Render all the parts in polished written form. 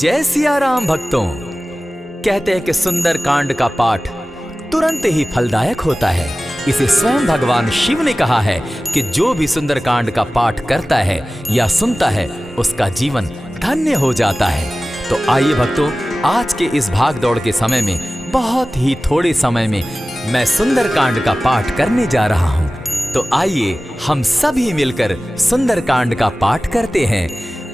जय सिया राम भक्तों। कहते हैं कि सुंदर कांड का पाठ तुरंत ही फलदायक होता है। इसे स्वयं भगवान शिव ने कहा है कि जो भी सुंदर कांड का पाठ करता है या सुनता है उसका जीवन धन्य हो जाता है। तो आइए भक्तों, आज के इस भाग दौड़ के समय में बहुत ही थोड़े समय में मैं सुंदर कांड का पाठ करने जा रहा हूँ। तो आइए हम सभी मिलकर सुंदर कांड का पाठ करते हैं।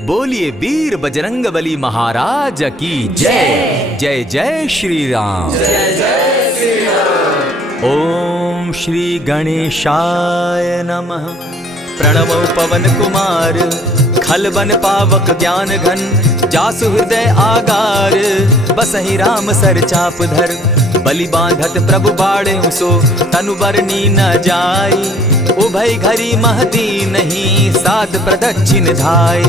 बोलिए वीर बजरंगबली महाराज की जय। जय जय श्री राम। जय जय श्री राम। ओम श्री गणेशाय नमः। प्रणवो पवन कुमार खलबन पावक ज्ञान घन जासु हृदय आगार बसहि राम सर चाप धर बलि बांधत प्रभु बाढ़े सो तनु बरनी न जाई उभय घरी महदी नहीं साध प्रदक्षिण धाय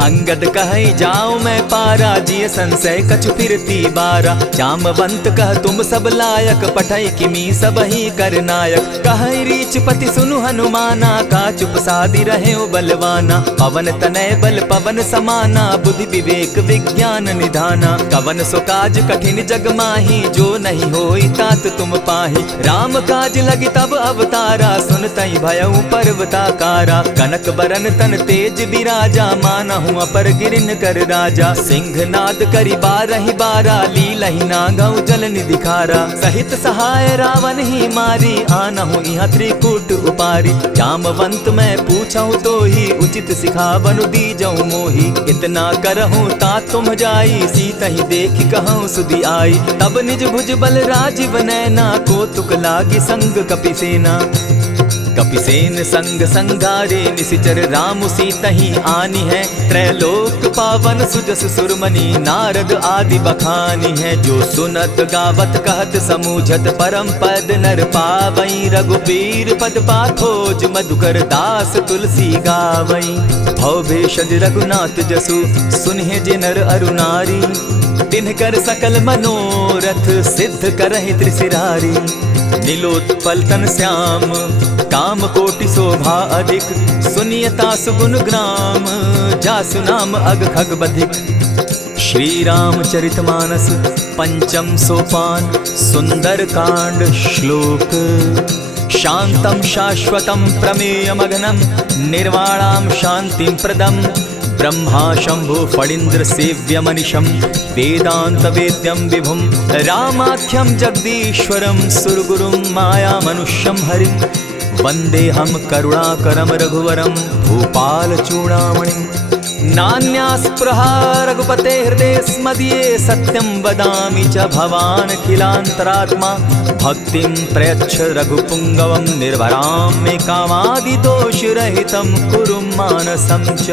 अंगद कहे जाओ मैं पारा जिय संशय कछु फिरती बारा जामवंत कह तुम सब लायक पठय किमी सब ही कर नायक कहे रीच पति सुनु हनुमाना का चुप सादी रहे बलवाना पवन तनय बल पवन समाना बुद्धि विवेक विज्ञान निधाना कवन सो काज कठिन जग माही जो नहीं होई तात तुम पाही राम काज लगी तब अवतारा सुनतई भयउ पर्वताकारा कनक बरन तन तेज विराजा माना हूँ अपर गिरिन कर राजा सिंह नाद करी बारहि बारा लीलहि नागौ जल निधि खारा सहित सहाय रावण ही मारी आनहु इहाँ त्रिकूट उपारी जामवंत मैं पूछऊँ तो ही उचित सिखावनु दीजऊँ मोही इतना करहूँ ता तुम जाई सीता ही देखी कहूँ सुधि आई तब निज भुज बल राजीव नैना को तुक लागी संग कपिसेना कपिसेन संग संगारे निशिचर राम सीता ही आनी है त्रैलोक पावन सुजस सुरमणि नारद आदि बखानी है जो सुनत गावत कहत समूझत परम पद नर पावई रघुबीर पद पाथोज मधुकर दास तुलसी गावई भव भेषज रघुनाथ जसु सुनहि जे नर अरुनारी तिनकर सकल मनोरथ सिद्ध करहि त्रिशिरारी नीलोत्पल तन श्याम काम कोटि शोभा अधिक सुनियता सुगुण ग्राम जासु नाम अग खग बधिक। श्री रामचरितमानस पंचम सोपान सुंदर कांड श्लोक शांतम शाश्वतम प्रमेयमगनम निर्वाणाम शांतिं प्रदम ब्रह्मा शंभु फणीन्द्र सेव्य मनिशम वेदांत वेद्यम विभुम रामाख्यम जगदीश्वरम सुरगुरुम माया मनुष्यम हरिम वंदे हम करुणाकरम रघुवरम भूपाल चूड़ामणिम नान्यास्पृहा रघुपते हृदय स्मदीये सत्यं वदामि च भवान् खिलान्तरात्मा भक्तिं प्रयच्छ रघुपुंगवं निर्भरां मे कामादिदोषरहितं कुरु मानसं च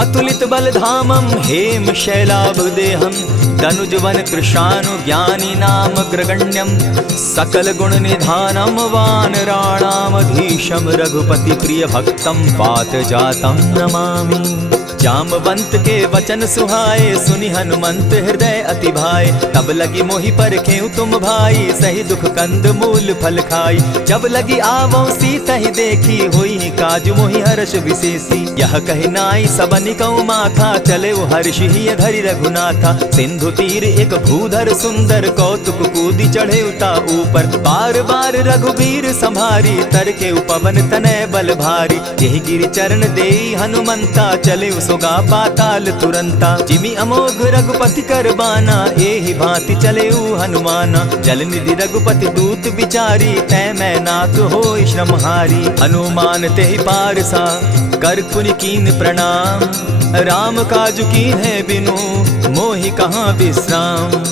अतुलित बलधामं हेम शैलाभदेहं तनुजवन कृशानु ज्ञानी नाम ग्रगण्यं सकल गुण निधानं वानराणामधीशं रघुपति प्रिय भक्तं पात जातं नमामि। जामवंत के वचन सुहाए सुनि हनुमंत हृदय अति भाए तब लगी मोहि परखेउ तुम भाई सही दुख कंद मूल फल खाई जब लगी आवो सीता ही देखी होई काज मोहि हर्ष विशेषी यह कहि नाई सबनि कौ माथा चले वो हर्ष ही धरि रघुनाथा सिंधु तीर एक भूधर सुंदर कौतुक कूदी चढ़े उता ऊपर बार बार रघुबीर संभारी तर के उपवन तनय बल भारी यही गिरि चरण देई हनुमंता चले सोगा पाताल तुरंता जिमि अमोघ रघुपति कर बाना एहि भांति चले हनुमाना जल निधि रघुपति दूत बिचारी तै मैं नाक होई श्रमहारी हनुमान तेहि पारसा कर पुनि कीन प्रणाम राम काजु कीन है बिनु मोहि कहाँ विश्राम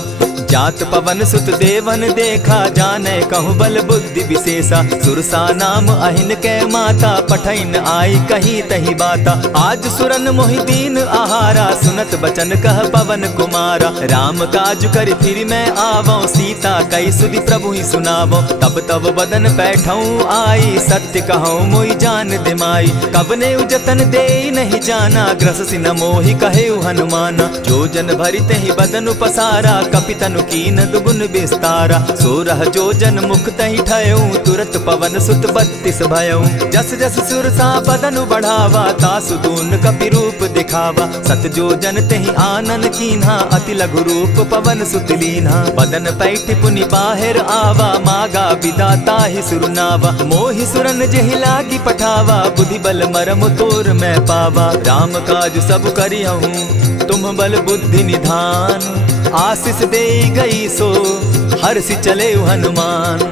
जात पवन सुत देवन देखा जाने कहूँ बल बुद्धि विशेषा सुरसा नाम अहिन कै माता पठैन आई कहीं तही बाता आज सुरन मोहिदीन आहारा सुनत बचन कह पवन कुमारा राम काज कर फिर मैं आवो सीता कई सुधि प्रभु ही सुनावो तब तब बदन बैठऊँ आई सत्य कहूँ मोहि जान दिमाई कबने उजतन दे नहीं जाना ग्रस सिन मोहि कहे हनुमाना जो जन भरित ही बदन पसारा कपितनु तनु कीन दुगुन विस्तारा। 16 जोजन मुख तहि ठयऊ, तुरत पवन सुत 32 भयऊ। जस जस सुरसा बदनु बढ़ावा, तासु दून कपि रूप दिखावा। 7 जोजन तेहि आनन कीन्हा, अति लघु रूप पवन सुत लीन्हा। बदन पैठ पुनि बाहिर आवा, मागा विदा ताहि सुरनावा। मोहि सुरन जेहि लागी पठावा, बुद्धि बल मरम तोर मैं पावा। राम काज सब करिहूँ, तुम बल बुद्धि निधान। आशीष दे गई सो हर्षि चले हनुमान।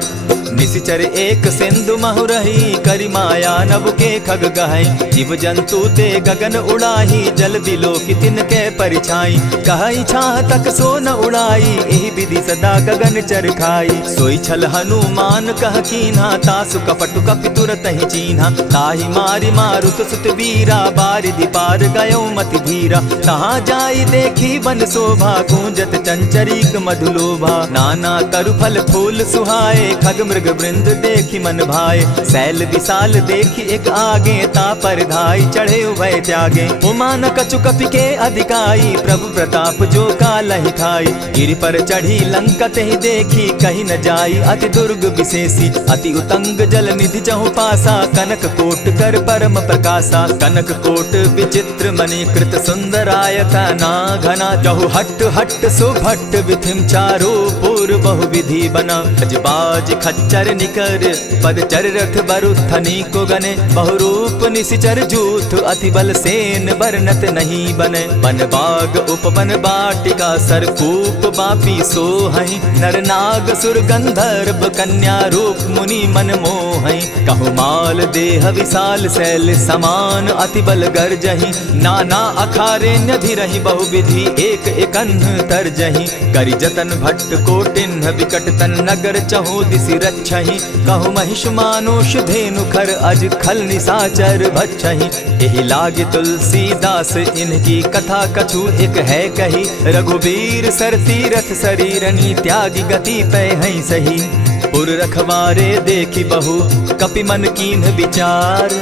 निशिचर एक सिंधु महु रही, करि माया नभ के खग गहई। जीव जंतु ते गगन उड़ाही, जल दिलो कि तिनके परिछाई। कहई छाह तक सो न उड़ाई, एहि विधि सदा गगन चर खाई। सोई छल हनुमान कह कीन्हा, तासु कपटु कपि तुरत ही चीन्हा। ताहि मारि मारुत सुत वीरा, बारिधि पार गयो मति धीरा। तहाँ जाई देखी बन शोभा, गूंजत चंचरीक मधुलोभा। नाना तरु फल फूल सुहाए, खग मृग वृंद देखी मन भाए। शैल विशाल देखी एक आगे, ता पर धाई चढ़े उभय त्यागे। उमान कछु कपि के अधिकाई, प्रभु प्रताप जो कालहि खाई। गिरि पर चढ़ी लंका तेहि देखी, कहीं न जाई अति दुर्ग विशेषी। अति उतंग जल निधि चहु पासा, कनक कोट कर परम प्रकाशा। कनक कोट विचित्र मणिकृत सुंदरायता ना घना। जहु हट हट सुभट विधिम चारो पूर्व बहु विधि बना। बाज खच्चर निकर पदचर रथ बरुथनी को गने। बहुरूप निशिचर जूथ अति बल सेन बरनत नहीं बने। बन बाग उपवन बाटिका सरकूप बापी सोहई। नर नाग सुर गंधर्व कन्या रूप मुनि मन मोहई। कहु माल देह विशाल शैल समान, अति बल गर्जही। नाना अखारे न्यधिरहि बहुविधि, एक एकन्ह तरजही। करि जतन भट्ट कोटिन्ह विकट तन नगर चहु दिसि रक्षहि। कहु महिष मानुष धेनु खर अज खल निशाचर भक्षहि। एहि लागे तुलसीदास इनकी कथा कछु एक है कही। रघुबीर सर तीरथ शरीरनी, त्यागी गति पै हई सही। पुर रखवारे देखी बहु कपि मन कीन्ह विचार।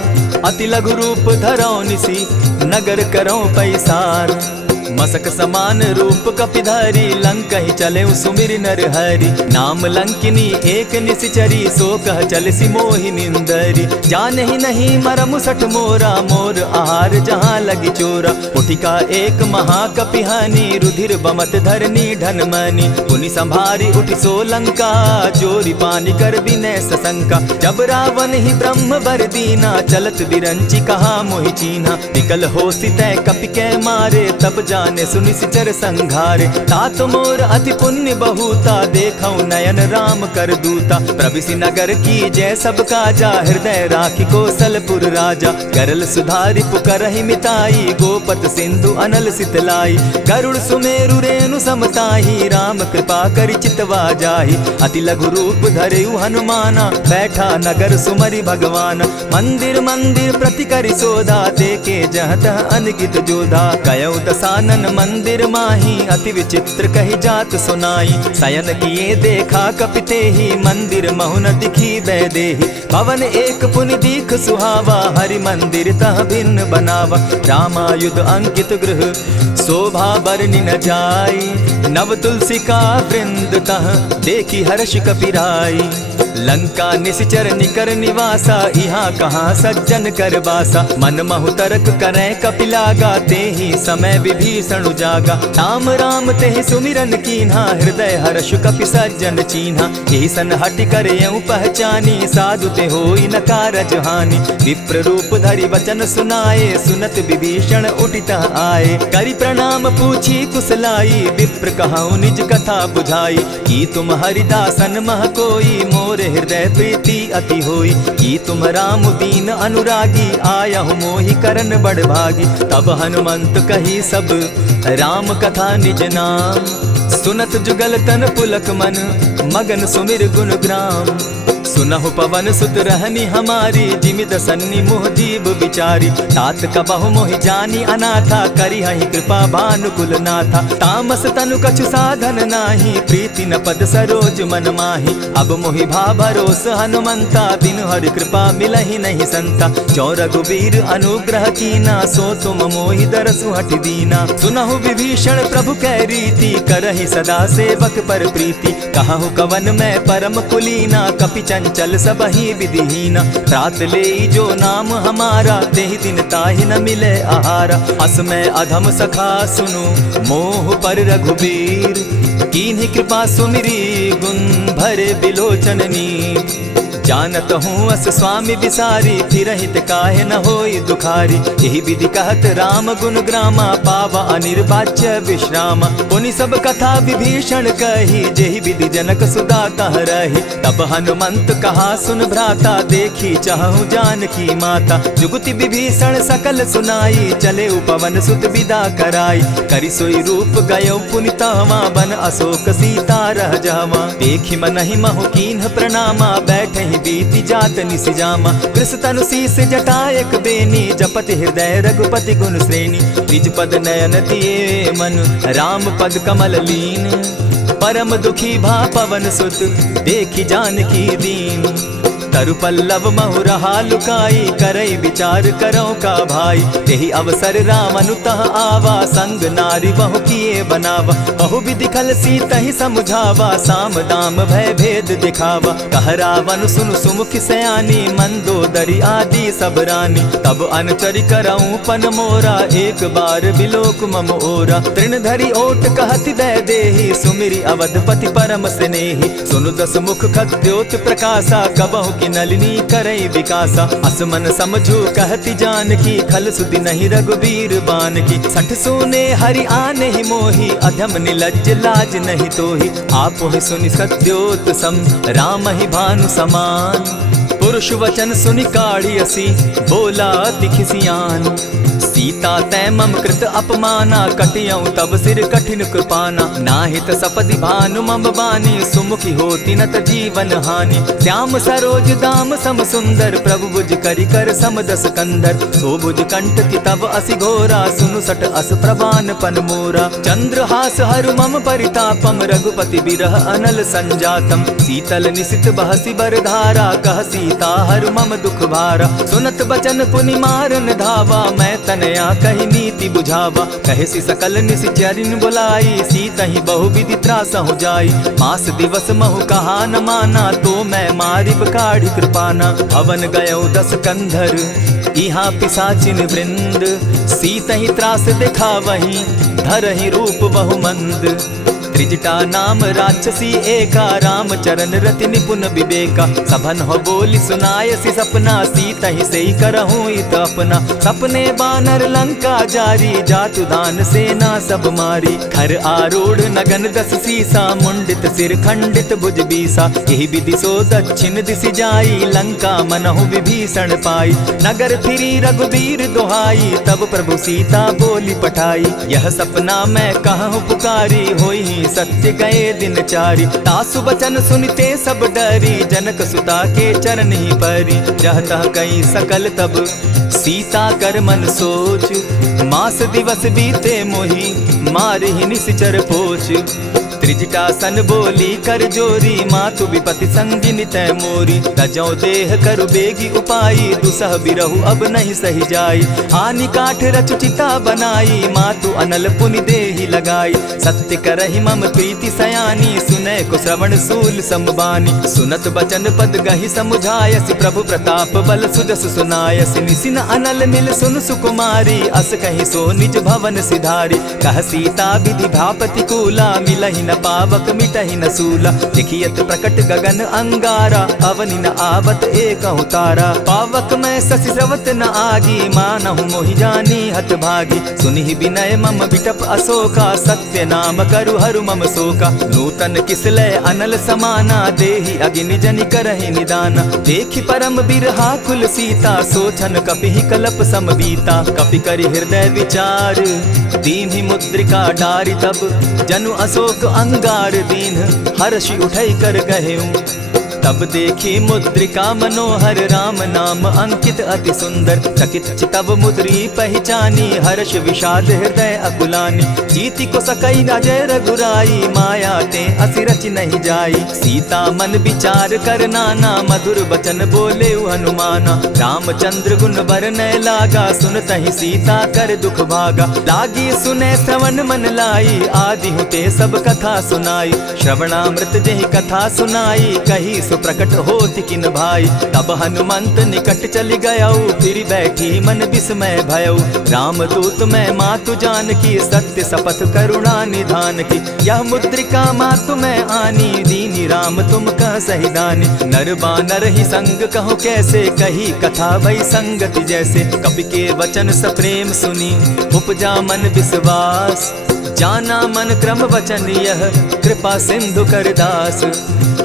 अति लघु रूप धरौ निसी, नगर करौ पैसार। मसक समान रूप कपिधारी, लंकहि चले सुमिर नर हरि। नाम लंकिनी एक निशिचरी, सो कह चल सी मोहि निंदरी। जानहि नहीं मरमु सठ मोरा, मोर आहार जहाँ लगी चोरा। उठिका एक महाकपिहानी, रुधिर बमत धरनी ढन मनी। पुनि संभारी उठि सो लंका, जोरी पानी कर विनय सशंका। जब रावण ही ब्रह्म बर दीना, चलत बिरंची कहा मोहि चीन्हा। निकल होसी तै कपि के मारे, तब जाने सुनिशिचर संघारे। तात मोर अति पुण्य बहुता, देखौ नयन राम कर दूता। प्रविशि नगर की जय सब काजा, हृदय राखी कौशलपुर राजा। करल सुधारि पुकरहि मिताई, गोपत सिंधु अनल सितलाई। गरुड़ सुमेरु रेणु समताही, राम कृपा करि चितवा जाहि। अति लघु रूप धरेउ हनुमाना, बैठा नगर सुमरि भगवान। मंदिर मंदिर प्रति करि सोधा, देखे जहत अनगित जोधा। गयौ दसानन मंदिर माही, अति विचित्र कही जात सुनाई। शयन किए देखा कपिते ही, मंदिर महु न दिखी वैदेही। भवन एक पुनि दीख सुहावा, हरि मंदिर तह भिन्न बनावा। रामायुध अंकित गृह, शोभा बरनि न जाई। नव तुलसी का वृंद तह, देखी हर्ष कपिराई। लंका निशिचर निकर निवासा, यहाँ कहाँ सज्जन कर बासा। मन महु तरक करै कपिलागा, तेहि समय विभीषण जागा। राम राम तेहि सुमिरन कीन्हा, हृदय हर्ष कपि सज्जन चीन्हा। एहि सन हटि कर यूं पहचानी, साधु ते होई न कारज हानि। विप्र रूप धरि वचन सुनाए, सुनत विभीषण उठित आए। करि प्रणाम पूछी कुशलाई, विप्र कहौ निज कथा बुझाई। की तुम हरिदासन मह कोई, मोर हृदय प्रीति अति होई। की तुम राम दीन अनुरागी, आयहु मोहि करन बड़ भागी। तब हनुमंत कही सब राम कथा निज नाम। सुनत जुगल तन पुलक मन, मगन सुमिर गुण ग्राम। सुनहु पवन सुत रहनी हमारी, जिमिद सन्नी मुह जीव बिचारी। तात कबहु मोहि जानी अनाथा, करी हहि कृपा भानुकुल नाथा। तामस तनु कछु साधन नाही, प्रीति न पद सरोज मन माही। अब मोहि भा भरोस हनुमंता, बिनु हरि कृपा मिलहि नहीं संता। जो रघुबीर अनुग्रह कीना, सो तुम मोहि दरसु हठि दीना। सुनहु विभीषण प्रभु कै रीति, करहि सदा सेवक पर प्रीति। कहु कवन मैं परम कुलीना, कपि चंचल सबहि विधिहीना। त्रात लेई जो नाम हमारा, तेहि दिन ताहि न मिले आहारा। अस मैं अधम सखा सुनु, मोह पर रघुबीर। कीन्ही कृपा सुमिरी, गुण भरे बिलोचन नीर। जानत हूँ अस स्वामी बिसारी, फिर हित काहे न होई दुखारी। यही विधि कहत राम गुण ग्रामा, पावा अनिर्वाच्य विश्रामा। पुनि सब कथा विभीषण कही, जेहि विधि जनक सुदा कह रही। तब हनुमंत कहा सुन भ्राता, देखी चाहूँ जानकी माता। जुगति विभीषण सकल सुनाई, चले पवन सुत विदा कराई। करि सोई रूप गयो पुनि तावा, बन अशोक सीता रह जावा। देखी मनहि महु कीन्ह प्रणामा, बैठहि बीति जात निसिजामा। कृष तनु शीस जटायक बेनी, जपति हृदय रघुपति गुण श्रेणी। निज पद नयन दिए मन, राम पद कमल लीन। परम दुखी भा पवन सुत, देखी जानकी दीन। तरु पल्लव महु रहा लुकाई, करई विचार करो का भाई। यही अवसर राम अनुतः आवा, संग नारी बहु किए बनावा। बहु विधि खल सीतहि समझावा, साम दाम भय भेद दिखावा। कह रावण सुन सुमुखि सयानी, मंदोदरी आदि सब रानी। तब अनुचरि करऊं पन मोरा, एक बार बिलोक मम ओरा। तृण धरि ओट कहति दय देहि, सुमिरि अवधपति परम स्नेही। सुनु दस मुख खद्योत प्रकाशा, कबहु की नलिनी करई विकासा। असमन समझू कहती जानकी, खल सुधि नहीं रघुबीर बान की। सठ सोने हरि आने ही मोही, अधम निलज्ज लाज नहीं तोही। आपो ही सुनि सत्योत सम, राम ही भानु समान। पुरुष वचन सुनि काढ़ी असी, बोला अति खिसियान। सीता तै मम कृत अपमाना, कटियऊं तब सिर कठिन कृपाना। नाहित सपदि भानु मम बानी, सुमुखी होती न त जीवन हानि। श्याम सरोज दाम सम सुंदर, प्रभु बुझ करि कर समदस कंदर। सो बुझ कंठ की तब असि घोरा, सुनु सट अस प्रवान पन मोरा। चंद्रहास हरु मम परितापम, रघुपति बिरह अनल संजातम। शीतल निशित बहसी बरधारा, कह सीता हरु मम दुख भारा। सुनत बचन पुनि मारन धावा, मैं तनया कही नीति बुझावा। कहे सी सकल निश्चरिन बुलाई, सीतहि बहु विधि त्रास हो जाई। मास दिवस महु कहा न माना, तो मैं मारिब काढ़ी कृपाना। भवन गयो 10 कंधर, इहाँ पिशाचिन वृंद। सीतहि त्रास दिखावहि, धरहि रूप बहुमंद। त्रिजटा नाम राक्षसी एका, राम चरण रति निपुण विवेका। सभन हो बोली सुनायसी सपना, सीतहि सेई करहूँ इत अपना। सपने बानर लंका जारी, जातु दान सेना सब मारी। खर आरूढ़ नगन 10 सीसा, मुंडित सिर खंडित भुज बीसा। यही विधि सो दक्षिण दिशि जाई, लंका मनहु विभीषण पाई। नगर फिरी रघुबीर दुहाई, तब प्रभु सीता बोली पठाई। यह सपना मैं कहूँ पुकारी, होई सत्य गए दिन चारि। तासु बचन सुनते सब डरी, जनक सुता के चरण ही परी। जह तह कई सकल तब, सीता कर मन सोच। मास दिवस बीते मोही, मारे ही निश्चर पोच। त्रिजटा सन बोली कर जोरी, मातु विपति संगिनी तै मोरी। तजौ देह करु बेगी उपाई, दुसह बिरहु अब नहीं सही जाई। हानि काठ रच चिता बनाई, मातु अनल पुनि देहि लगाई। सत्य करहि मम प्रीति सयानी, सुनै को श्रवण सूल समबानी। सुनत बचन पद गहि समुझायसि, प्रभु प्रताप बल सुजस सुनायसि। निसिन अनल मिल सुन सुकुमारी, अस कहि सो निज भवन सिधारी। कह सीता विधि भापति कूला, मिलहि न पावक मिटहि न सूला। लिखियत प्रकट गगन अंगारा, अवनि न आवत एकहु तारा। पावक मैं शशि स्रवत न आगी, मानहु मोहि जानी हत भागी। सुनिहि विनय मम बिटप अशोका, सत्य नाम करु हरु मम शोका। नूतन किसलय अनल समाना, देहि अगिनि जनि करहि निदाना। देखि परम बिरहा कुल सीता, सोचन कपिहि कलप सम बीता। कपि करि हृदय विचार, दीन्हि मुद्रिका डारि। तब जनु अशोक अंगार दीन, हर्षि उठै कर गहेऊ। तब देखी मुद्रिका मनोहर राम नाम अंकित अति सुंदर। चकित चितव मुद्री पहचानी हर्ष विषाद हृदय अकुलानी। जीति को सकई अजय रघुराई माया ते असि रच नहीं जाई। सीता मन विचार कर नाना मधुर बचन बोले हनुमाना। रामचंद्र गुण बरनय लागा सुनतहि सीता कर दुख भागा। लागी सुने श्रवण मन लाई आदि हुते सब कथा सुनाई। श्रवणामृत जेहि कथा सुनाई कही सुप्रकट होति किन भाई। तब हनुमंत निकट चली गयऊ फिर बैठी मन विस्मय भयऊ। रामदूत मैं मातु जान की सत्य शपथ करुणा निधान की। यह मुद्रिका मातु मैं आनी दीनी राम तुम कह सही दानी। नर बानर ही संग कहो कैसे कही कथा भई संगति जैसे। कपि के वचन सप्रेम सुनी उपजा मन विश्वास। जाना मन क्रम वचन यह कृपा सिंधु कर दास।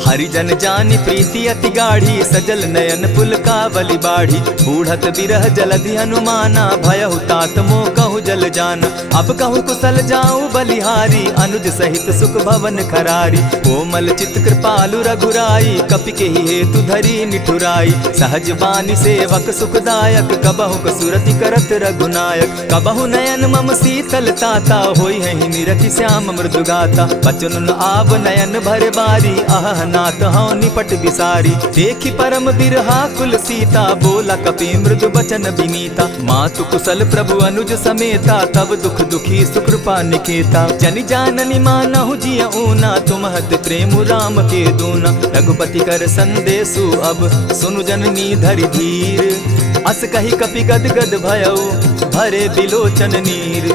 हरिजन जानी प्रीति अति गाढ़ी सजल नयन पुलकावली बाढ़ी। बूढ़त बिरह जलधि हनुमाना भयहु तात मोह कहु जल जाना। अब कहु कुशल जाऊं बलिहारी अनुज सहित सुख भवन खरारी। कोमल चित कृपालु रघुराई कपि के ही हेतु धरी निठुराई। सहज बानी सेवक सुखदायक कबहु कसुरति करत रघुनायक। कबहु नयन मम शीतल ताता होई है निरखि श्याम मृदु गाता। बचन आब नयन भर बारी आह नाथ हूँ निपट बिसारी। देखी परम बिरहा कुल सीता बोला कपि मृदु बचन विनीता। मातु कुशल प्रभु अनुज समेता तब दुख दुखी सुकृपा निकेता। जनि जाननी मानहु जिय ऊना तुम्हत प्रेम राम के दूना। रघुपति कर संदेशु अब सुनु जननी धरि धीर। अस कही कपि गद गद भयऊ भरे बिलोचन नीर।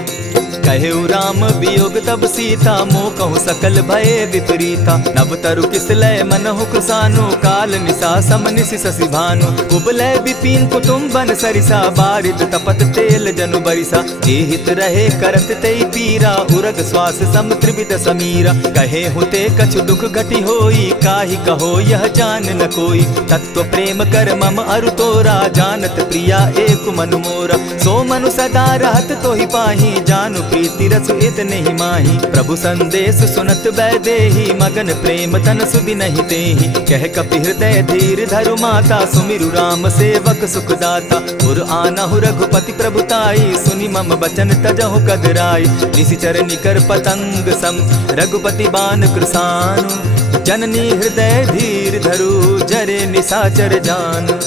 कहेउ राम वियोग तब सीता मोह कहूँ सकल भये विपरीता। नव तरु किसलय मनहु कृसानु काल निशा समनिशि शशि भानु। कुबलय विपिन कुटुम्बन सरिसा बारिद तपत तेल जनु बरिसा। जे हित रहे करत तेई पीरा उरग श्वास सम त्रिविध समीरा। कहे हुते कछु दुख घटी होई काहि कहो यह जान न कोई। तत्व प्रेम कर मम अरु तोरा जानत प्रिया एक मनु मोरा। सो मनु सदा रहत तोहि पाही जानु प्रीति रसु इतने ही माही। प्रभु संदेश सुनत बैदेही मगन प्रेम तन सुधि नहीं देही। कह कपि हृदय धीर धरु माता सुमिरु राम सेवक सुखदाता। उर आनहु रघुपति प्रभुताई सुनि मम बचन तजहु कदराई। निशिचर निकर पतंग सम रघुपति बान कृसानु। जननी हृदय धीर धरु जरे निशाचर जान।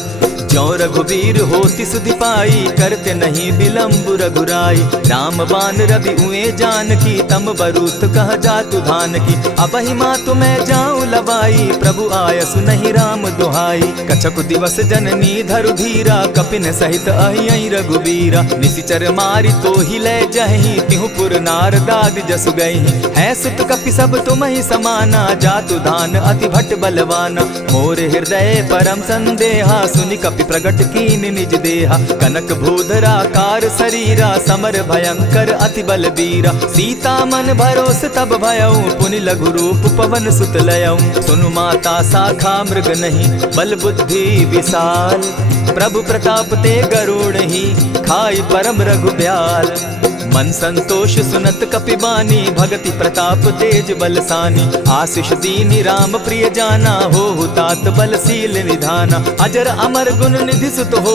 ज्यों रघुबीर होति सुधि पाई करते नहीं विलम्ब रघुराई। राम बान रवि उए जानकी तम बरूथ कह जातु धान की। अबहि मातु मैं जाऊं लवाई प्रभु आयसु नहीं राम दुहाई। कछक दिवस जननी धरु धीरा कपिन सहित अहियहि रघुबीरा। निशिचर मारि तो ही ले जहि तिहु पुर नारदादि जसु गई। है सुत कपि सब तुम ही समाना जातु धान अति भट बलवाना। मोर हृदय परम संदेहा सुनि कपि प्रगट कीन निज देहा। कनक भूधरा कार शरीरा समर भयंकर अति बलबीरा। सीता मन भरोस तब भयऊ पुनि लघु रूप पवन सुत लयऊ। सुनु माता शाखा मृग नहीं बल बुद्धि विशाल। प्रभु प्रताप ते गरुड़ ही खाई परम रघु ब्याल। मन संतोष सुनत कपि बानी भगति प्रताप तेज बलसानी। आशीष दीनी राम प्रिय जाना हो तात बलशील निधाना। अजर अमर गुण निधि सुत हो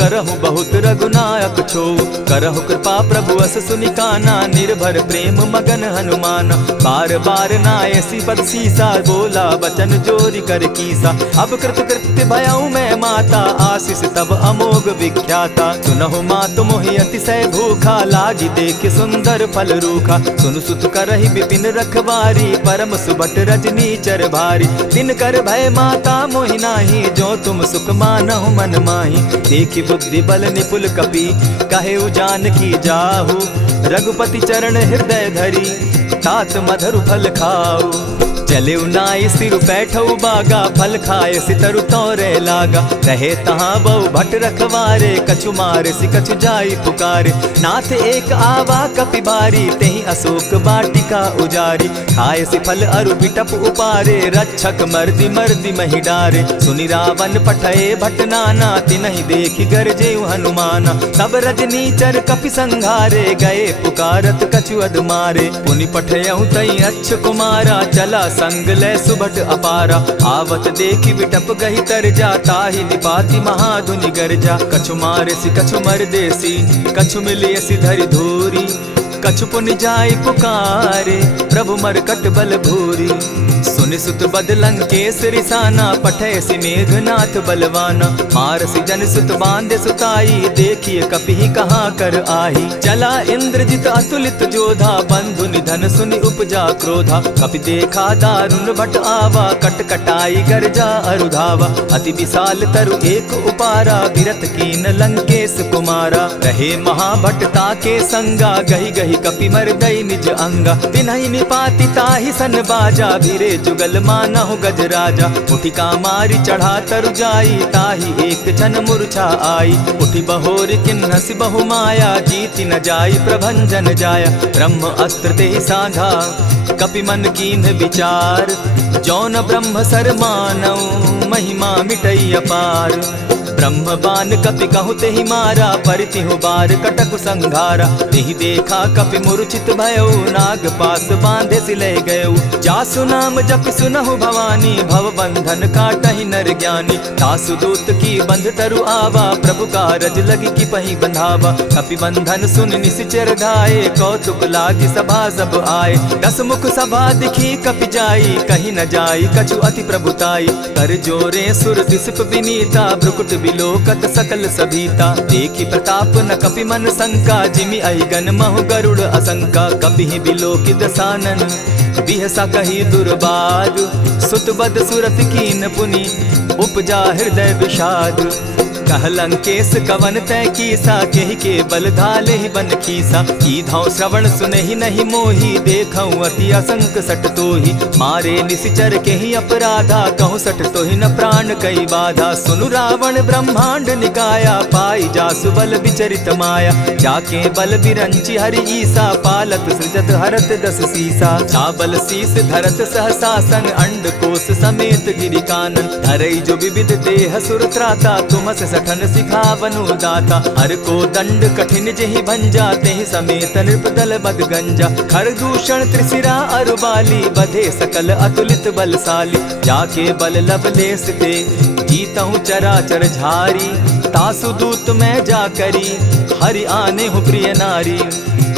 करहु बहुत रघुनायक छो। करहु कृपा प्रभु अस सुनि काना निर्भर प्रेम मगन हनुमाना। बार बार नायसी पद सीसा बोला बचन जोरी कर कीसा। अब कृत कृत्य भयऊ मैं माता आशीष तब अमोघ विख्याता। सुनहु मातु मोहि अतिशय भूखा लागी देख सुंदर फल रूखा। सुन सुत करहि विपिन रखवारी परम सुबट रजनी चर भारी। दिन कर भय माता मोहि नाही जो तुम सुख मानहु मन माही। देखी बुद्धि बल निपुल कपि कहे जानकी जाहु। रघुपति चरण हृदय धरी तात मधुर फल खाऊ। चले नाई सिर बैठऊ बागा फल खाए सितरु तोरे लागा। रहे तहाँ बहु भट रखवारे कछु मारे सि कछु जाई पुकारे। नाथ एक आवा कपि बारी तेहि अशोक बाटिका उजारी। खाए से फल अरु बिटप उपारे, रक्षक मर्दी मर्दी मही डारे। सुनि रावण पठये भट नाना, तिनहि देखि गरजे हनुमाना। सब रजनीचर कपि संघारे, गए पुकारत कछु अध मारे। पुनि पठयहु तई अच्छ कुमारा, चला संग लै सुभट अपारा। आवत देखि बिटप गहि तर जा, ताहि निपाति महाधुनि गर्जा। कछु मारेसि कछु मरदेसी, कछु मिलियसि धरि धूरी। कछु पुनि जाय पुकारे, प्रभु मरकट बल भूरी। सुनि सुत बद लंकेश रिसाना, पठयसि मेघनाथ बलवाना। मारसि जन सुत बांधे सुताई, देखिए कपिहि कहाँ कर आही। चला इंद्रजित अतुलित जोधा, बंधु निधन सुनि उपजा क्रोधा। कपि देखा दारुण भट आवा, कट कटाई गर्जा अरुधावा। अति विशाल तरु एक उपारा, बिरत कीन लंकेश कुमारा। रहे महाभट ताके संगा, गहि गहि कपि मरदई निज अंगा। तिन्हि निपाति ताहि सन बाजा, भिरे जुगल मानहु गजराजा। उठिका मारी चढ़ा तरु जाई, ताहि एक क्षण मूर्छा आई। उठि बहोर किन्हसि बहु माया, जीति न जाई प्रभंजन जाया। ब्रह्म अस्त्र तेहि साधा, कपि मन कीन्ह विचार। जौन ब्रह्म सर मानौ, महिमा मिटई अपार। ब्रह्म बान कपि कहु तेहि मारा, परितिहु बार कटक संघारा। तेहि देखा कपि मूर्छित भयो, नाग पास बांधे सिले गयो। जासु नाम जपि सुनहु भवानी, भव बंधन काटहि नर ज्ञानी। तासु दूत की बंध तरु आवा, प्रभु कारज लगी की पहि बंधावा। कपि बंधन सुन निसिचर धाये, कौतुक लागी सभा सब आए। दस मुख सभा दिखी कपि जाई, कहीं न जाई कछु अति प्रभुताई। कर जोरे सुर दिसप विनीता, भ्रुकुट बिलोकत सकल सभीता। देखि प्रताप न कपि मन शंका, जिमि अहिगन महु गरुड़ असंका। कपिहि बिलोकि दसानन, बिहसा कही दुर्बाद। सुत बद सुरत कीन पुनि, उपजा हृदय विषाद। कह लंकेश कवन तै कीसा, केहि के बल धाले ही बन खीसा। कीधौ श्रवण सुनहि नहीं मोही, देखऊं अति असंक सट तोही। मारे निसिचर केहि अपराधा, कहूँ सट तोहि न प्राण कई बाधा। सुनु रावण ब्रह्मांड निकाया, पाई जासु बल विचरित माया। जाके बल बिरंचि हरि ईसा, पालत सृजत हरत दस सीसा। चाबल शीस धरत सहसासन, अंड कोश समेत गिरि कानन। धरई जो विविध देह सुर त्राता, तुमस सठन सिखावनु दाता। हर को दंड कठिन जेहि भंजा, तेहि समेत नृपदल बद गंजा। खरदूषण त्रिशिरा अरुबाली, बधे सकल अतुलित बलशाली। जाके बल लवलेस ते, जीतहु चराचर झारी। तासु दूत मैं जा करी, हरि आने हूँ प्रिय नारी।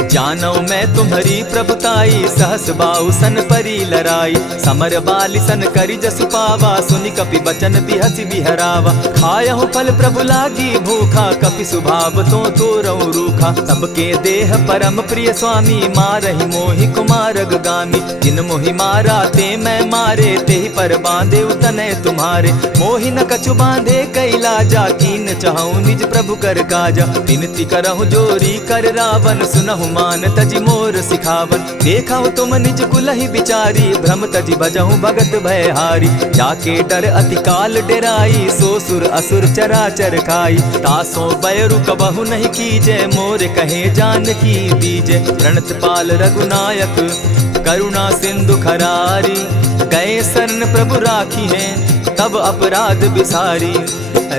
जानौ मैं तुम्हारी प्रभुताई, सहस बाहु सन परी लराई। समर बाली सन करि जसु पावा, सुनि कपि बचन बिहसि बिहरावा। खायहु फल प्रभु लागी भूखा, कपि सुभाव तो तोरऊ रूखा। सबके देह परम प्रिय स्वामी, मारहि मोहि कुमारग गामी। जिन मोहि मारा ते मैं मारे, तेहि पर बांधे उतने तुम्हारे। मोहि न कछु बांधे कैलाजा, कीन चाहूं निज प्रभु कर काजा। विनती करहु जोरी कर रावण, सुनहु मान तजि मोर सिखावन। देखहु तुम निज कुलहि बिचारी, भ्रम तजि भजहु भगत भयहारी। जाके डर अति काल डेराई, सो सुर असुर चराचर खाई। तासो बैरु कबहु नहीं कीजे, मोर कहे जानकी बीजे। प्रणत पाल रघुनायक, करुणा सिंधु खरारी। गए शरण प्रभु राखी हैं, तब अपराध बिसारी।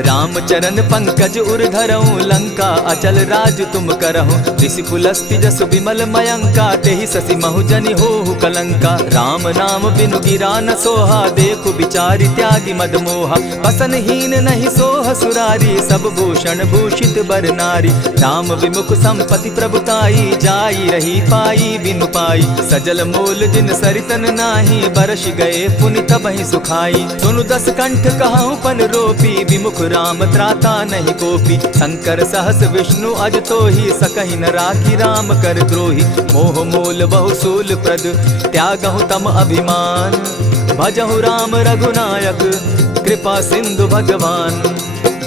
राम चरण पंकज उर धरऊं, लंका अचल राज तुम करहूं। ऋषि पुलस्ति जसु विमल मयंका, तेहि ससि महु जनि होहु कलंका। राम नाम बिनु गिरा न सोहा, देखु बिचारी त्यागी मद मोहा। बसनहीन नहीं सोह सुरारी, सब भूषण भूषित बर नारी। राम विमुख संपति प्रभुताई, जाई रही पाई बिनु पाई। सजल मोल जिन सरितन नाही, बरस गए पुनि तबहि सुखाई। सुनु दस कंठ कहूँ पन रोपी, विमुख राम त्राता नहीं कोपी। शंकर सहस विष्णु अज तो ही, सकहि न राखी राम कर द्रोही। मोह मूल बहु सूल प्रद, त्यागहु तम अभिमान। भजहु राम रघुनायक, कृपा सिंधु भगवान।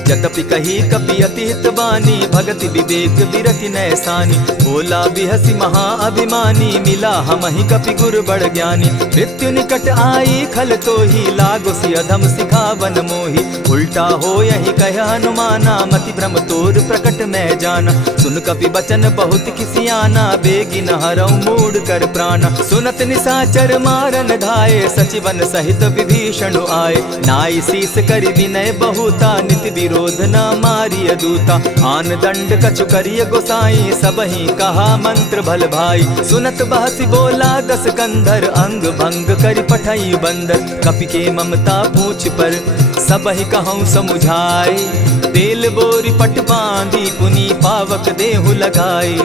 यद्यपि कही कपि अति हित बानी, भगति विवेक विरति नैसानी। बोला बिहसी महाअभिमानी, मिला हमहि कपि गुर बड़ ज्ञानी। मृत्यु निकट आई खल तो ही, लागो सि अधम सिखावन मोही। उल्टा हो यही कह हनुमाना, मति भ्रम तोर प्रकट मैं जाना। सुन कपि बचन बहुत खिसियाना, बेगी न हरऊ मूड कर प्राणा। सुनत निशाचर मारन धाये, सचिवन सहित विभीषण आए। नाई शीस करि विनय बहुता, नित विरोध न मारिय दूता। आन दंड कछु करिय गोसाई, सबहि कहा मंत्र भल भाई। सुनत बहसी बोला दस कंधर, अंग भंग करि पठई बंदर। कपि के ममता पूछ पर, सबहि कहूँ समुझाए। तेल बोरी पट बांधी, पुनी पावक देहु लगाई।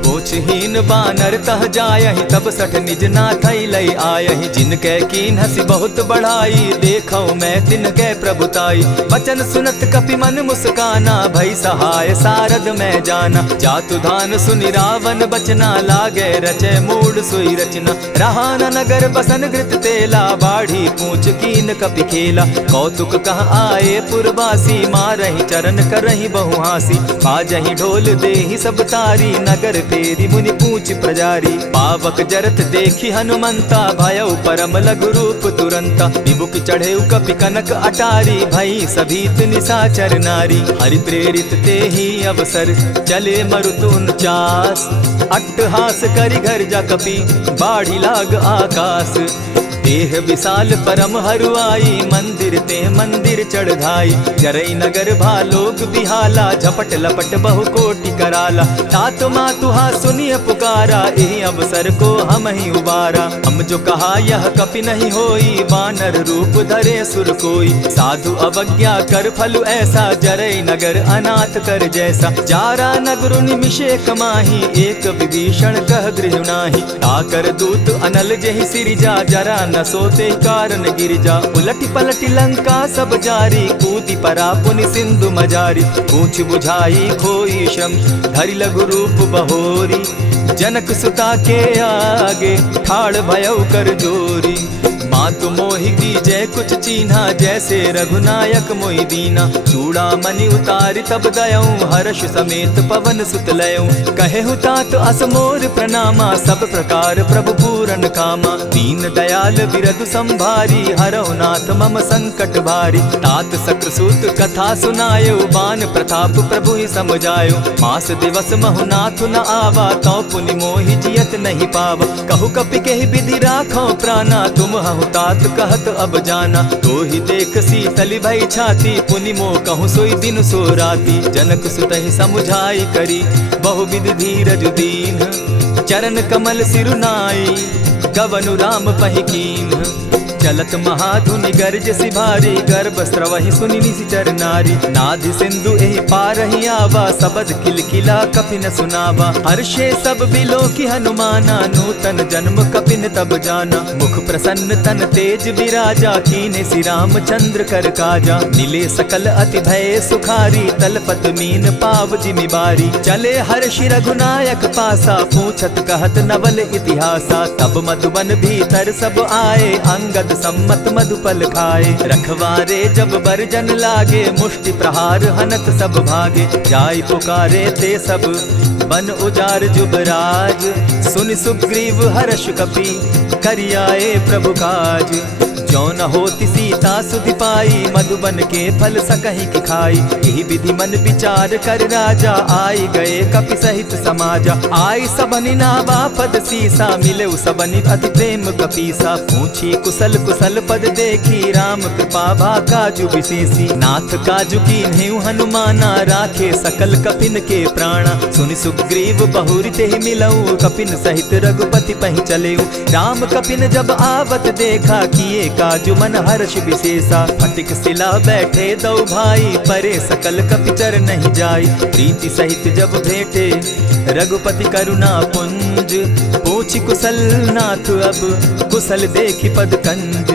पोछहीन बानर तह जायहि, तब सठ निज नाथै लई आयहि। जिनकै कीन हसी बहुत बढ़ाई, देखौ मैं तिनकै प्रभुताई। वचन सुनत कपि मन मुस्काना, भई सहाय सारद मैं जाना। जातु धान सुनि रावण बचना, लागे रचै मूड सोई रचना। रहा न नगर बसन घृत तेला, बाढ़ी पूछ कीन कपि खेला। कौतुक कह आए पुरवासी, मारहि चरण करहि बहु हासी। बाजहि ढोल देहि सब तारी, नगर तेरी मुनि पूछ प्रजारी। पावक जरत देखी हनुमंता, भयउ परम लघु रूप तुरंता। विमुख चढ़े कपि कनक अटारी, भई सभीत निशाचर नारी। हरि प्रेरित ते ही अवसर, चले मरुत 49। अट्टहास करि घर जा कपि, बाढ़ी लाग आकाश। देह विशाल परम हरुआई, मंदिर ते मंदिर चढ़ाई। जरई नगर भालोग बिहाला, झपट लपट बहु कोटि कराला। तात मातुहा सुनिय पुकारा, एहि अवसर को हम ही उबारा। हम जो कहा यह कपि नहीं होई, बानर रूप धरे सुर कोई। साधु अवज्ञा कर फल ऐसा, जरई नगर अनाथ कर जैसा। जारा नगर निमिषे कमाही, एक विभीषण कह गृह नाही। ताकर दूत अनल जहि सिरिजा, जरा न सोते कारण गिरिजा। उलटि पलटि लंका सब जारी, कूदि परा पुनि सिंधु मजारी। पूछ बुझाई खोई श्रम, धरि लघु रूप बहोरी। जनक सुता के आगे, ठाड़ भयउ कर जोरी। मातु मोहि दीजै कुछ चीन्हा, जैसे रघुनायक मोहि दीना। चूड़ा मणि उतारि तब दयऊं, हर्ष समेत पवन सुत लयऊं। कहेहु तात असमोर प्रणामा, सब प्रकार प्रभु पूरन कामा। दीन दयाल बिरधु संभारी, हरौ नाथ मम संकट भारी। तात सक्रसूत कथा सुनायो, बान प्रताप प्रभु ही समझायो। मास दिवस महु नाथ न आवा, तौ पुनि मोहि जियत नहीं पावा। कहु कपि केहि विधि राखो प्राणा, तुम हहु तात कहत अब जाना। तो ही देख शीतल भई छाती, पुनि मो कहूँ सोई दिन सो राती। जनक सुतहि समुझाई करी, बहु विधि धीरज दीन। चरण कमल सिरुनाई, गवनु राम पहि कीन। चलत महाधुनि गर्ज सिभारी, गर्भ स्रवहि सुनि निशिचर नारी। नाधि सिंधु एहि पारहि आवा, सबद किलकिला कपि न सुनावा। हर्षे सब बिलो की हनुमाना, नूतन जन्म कपि न तब जाना। मुख प्रसन्न तन तेज विराजा, कीने श्री रामचंद्र कर काजा। मिले सकल अति भय सुखारी, तलपत मीन पाव जिमि बारी। चले हर्षि रघुनायक पासा, पूछत कहत नवल इतिहासा। तब मधुबन भीतर सब आए, अंगद सम्मत मधुपल खाए। रखवारे जब बरजन लागे, मुष्टि प्रहार हनत सब भागे। जाय पुकारे ते सब, बन उजार जुबराज। सुनि सुग्रीव हर्ष कपि, करियाए प्रभु काज। जो न होती सीता सुधि पाई, मधुबन के फल सकहि की खाई। यही विधि मन विचार कर राजा, आई गए कपि सहित समाजा। आई सबनि नावा पद सीसा, मिले सबनि अति प्रेम कपीसा। पूछी कुशल कुशल पद देखी, राम कृपा भा काजु विशेषी। नाथ काजु कीन्हेउ हनुमाना, राखे सकल कपिन के प्राणा। सुनि सुग्रीव बहुरि तेहि मिलऊ, कपिन सहित रघुपति पहि चलेऊ। राम कपिन जब आवत देखा, किए काजु मन हर्ष विशेषा। फटिक सिला बैठे दो भाई, परे सकल कपिचर नहीं जाई। प्रीति सहित जब भेंटे, रघुपति करुणा पुंज। पूछि कुशल नाथ अब, कुशल देखि पद कंज।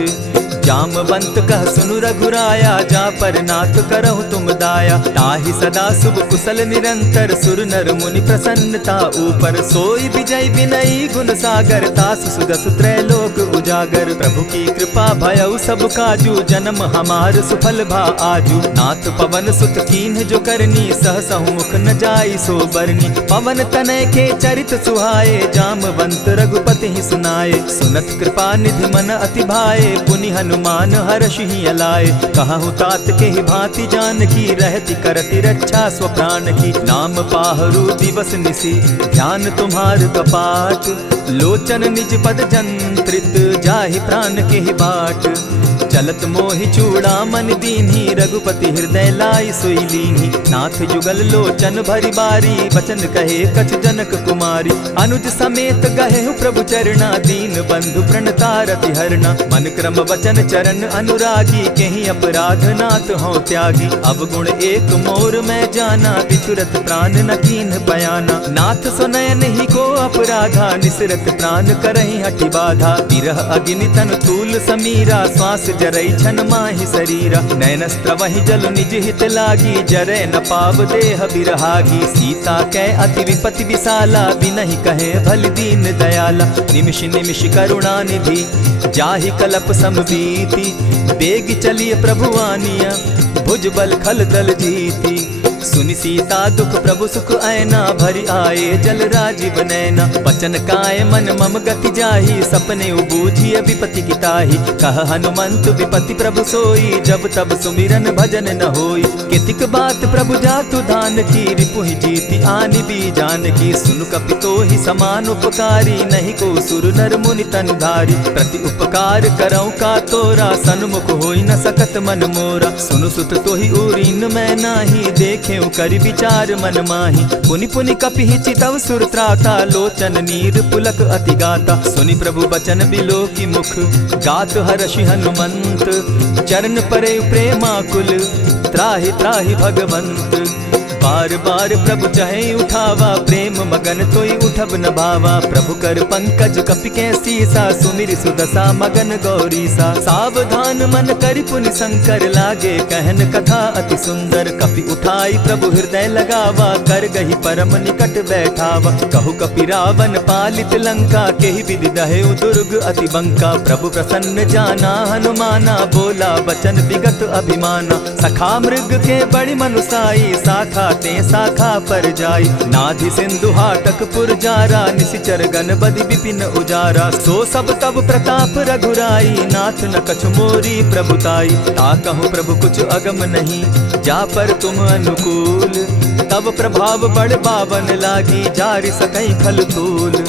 जामवंत कह सुनु रघुराया, जा पर नाथ करहु तुम दाया। ताहि सदा शुभ कुशल निरंतर, सुर नर मुनि प्रसन्नता ऊपर। सोई विजय विनयी गुण सागर, तास सुदस त्रैलोक उजागर। प्रभु की कृपा भयउ सब काजू, जन्म हमार सुफल भा आजू। नाथ पवन सुत कीन्ह जो करनी, सहसहु मुख न जाई सो बरनी। पवन तनय के चरित सुहाए, जामवंत रघुपति ही सुनाए। सुनत कृपा निधि मन अति भाए, पुनि हनुमान हर्षि अलाए। कहु तात के ही भांति जानकी, रहति करति रक्षा स्व प्राण की। नाम पाहरु दिवस निसी, ध्यान तुम्हार कपाट। लोचन निज पद जंत्रित, जाहि प्राण के ही बाट। चलत मोहि चूड़ामन दीन्ही, रघुपति हृदय लाई सोई लीन्ही। नाथ जुगल लोचन भरी बारी, बचन कहे कछ जनक कुमारी। अनुज समेत गहे प्रभु चरणा, दीन बंधु प्रणतारति हरना। मन क्रम वचन चरण अनुरागी, केहि अपराध नाथ हो त्यागी। अवगुण एक मोर मैं जाना, बिछुरत प्राण न कीन्ह बयाना। नाथ सुनयन ही को अपराधा, निसरत प्राण करहि हठि बाधा। विरह अग्नि तन तूल समीरा, श्वास जरई छन माहि शरीरा। नयन स्त्रवहि जल निज हित लागी, जरै न पाव देह बिरहागी। सीता कै अति विपति विशाला, बिनहि कहे भल दीन दयाला। निमिष निमिष करुणा निधि, जाहि कलप समबीति। बेग चलिए प्रभु आनिया, भुज बल खल दल जीती। सुनि सीता दुख प्रभु सुख ऐना, भरि आए जल राजीव नैना। बचन काय मन मम गति जाहि, सपने बूझिए विपति की ताहि। कह हनुमंत विपति प्रभु सोई, जब तब सुमिरन भजन न होई। कितिक बात प्रभु जातु धान की, रिपुहि जीति आनि भी जानकी। सुनु कपितो ही समान उपकारी, नहीं को सुर नर मुनि तन धारी। प्रति उपकार करऊं का तोरा, सन्मुख होई न सकत मन मोरा। सुनु सुत तोहि उरीन मैं नाही, देखे करि विचार मन माही। पुनि पुनि कपिहि चितव सुर त्राता, लोचन नीर पुलक अति गाता। सुनि प्रभु बचन बिलो की मुख, गात हर्षि हनुमंत। चरण परे प्रेमाकुल, त्राहि त्राहि भगवंत। बार बार प्रभु चहे उठावा, प्रेम मगन तोई उठब न भावा। प्रभु कर पंकज कपि के सीसा, सुमिरि सुदशा मगन गौरीसा। सावधान मन करि पुनि शंकर, लागे कहन कथा अति सुंदर। कपि उठाई प्रभु हृदय लगावा, कर गही परम निकट बैठावा। कहु कपि रावण पालित लंका, केहि विधि दहेउ दुर्ग अति बंका। प्रभु प्रसन्न जाना हनुमाना, बोला बचन विगत अभिमाना। सखा मृग के बड़ी मनुसाई, साखा ते शाखा पर जाई। नाधि सिंधु हाटक पुरजारा, निशिचर गण बदि विपिन उजारा। सो सब तब प्रताप रघुराई, नाथ न कछु मोरी प्रभुताई। ताकहु प्रभु कुछ अगम नहीं, जा पर तुम अनुकूल। तब प्रभाव बड़ बावन लागी, जारि सकई खल तूल।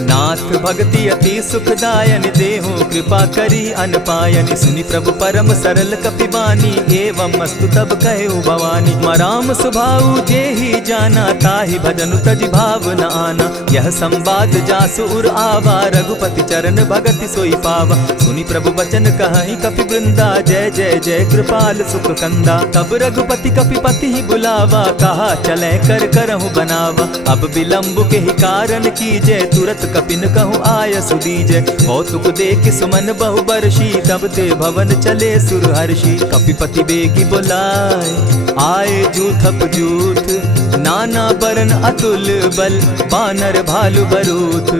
नाथ भक्ति अति सुखदायन, देहु कृपा करी अनपायनि। सुनि प्रभु परम सरल कपिबानी, एवं मस्तु तब कहु भवानी। मराम सुभाऊ जेहि जाना, ताहि भजनु तजि भाव न आना। यह संवाद जासु उर आवा, रघुपति चरण भगति सोई पावा। सुनि प्रभु बचन कहहि कपि वृंदा, जय जय जय कृपाल सुख कंदा। तब रघुपति कपिपति ही बुलावा, कहा चले कर करहु बनावा। अब विलंब के ही कारण कीजय, तुरत कपिन कहूँ आय सुदीजय। कौतुक देख सुमन बहु बरसी, तब ते भवन चले सुर हर्षि। कपिपति बेगी बुलाए, आए जूथप जूथ। नाना बरन अतुल बल, बानर भालु बरूथ।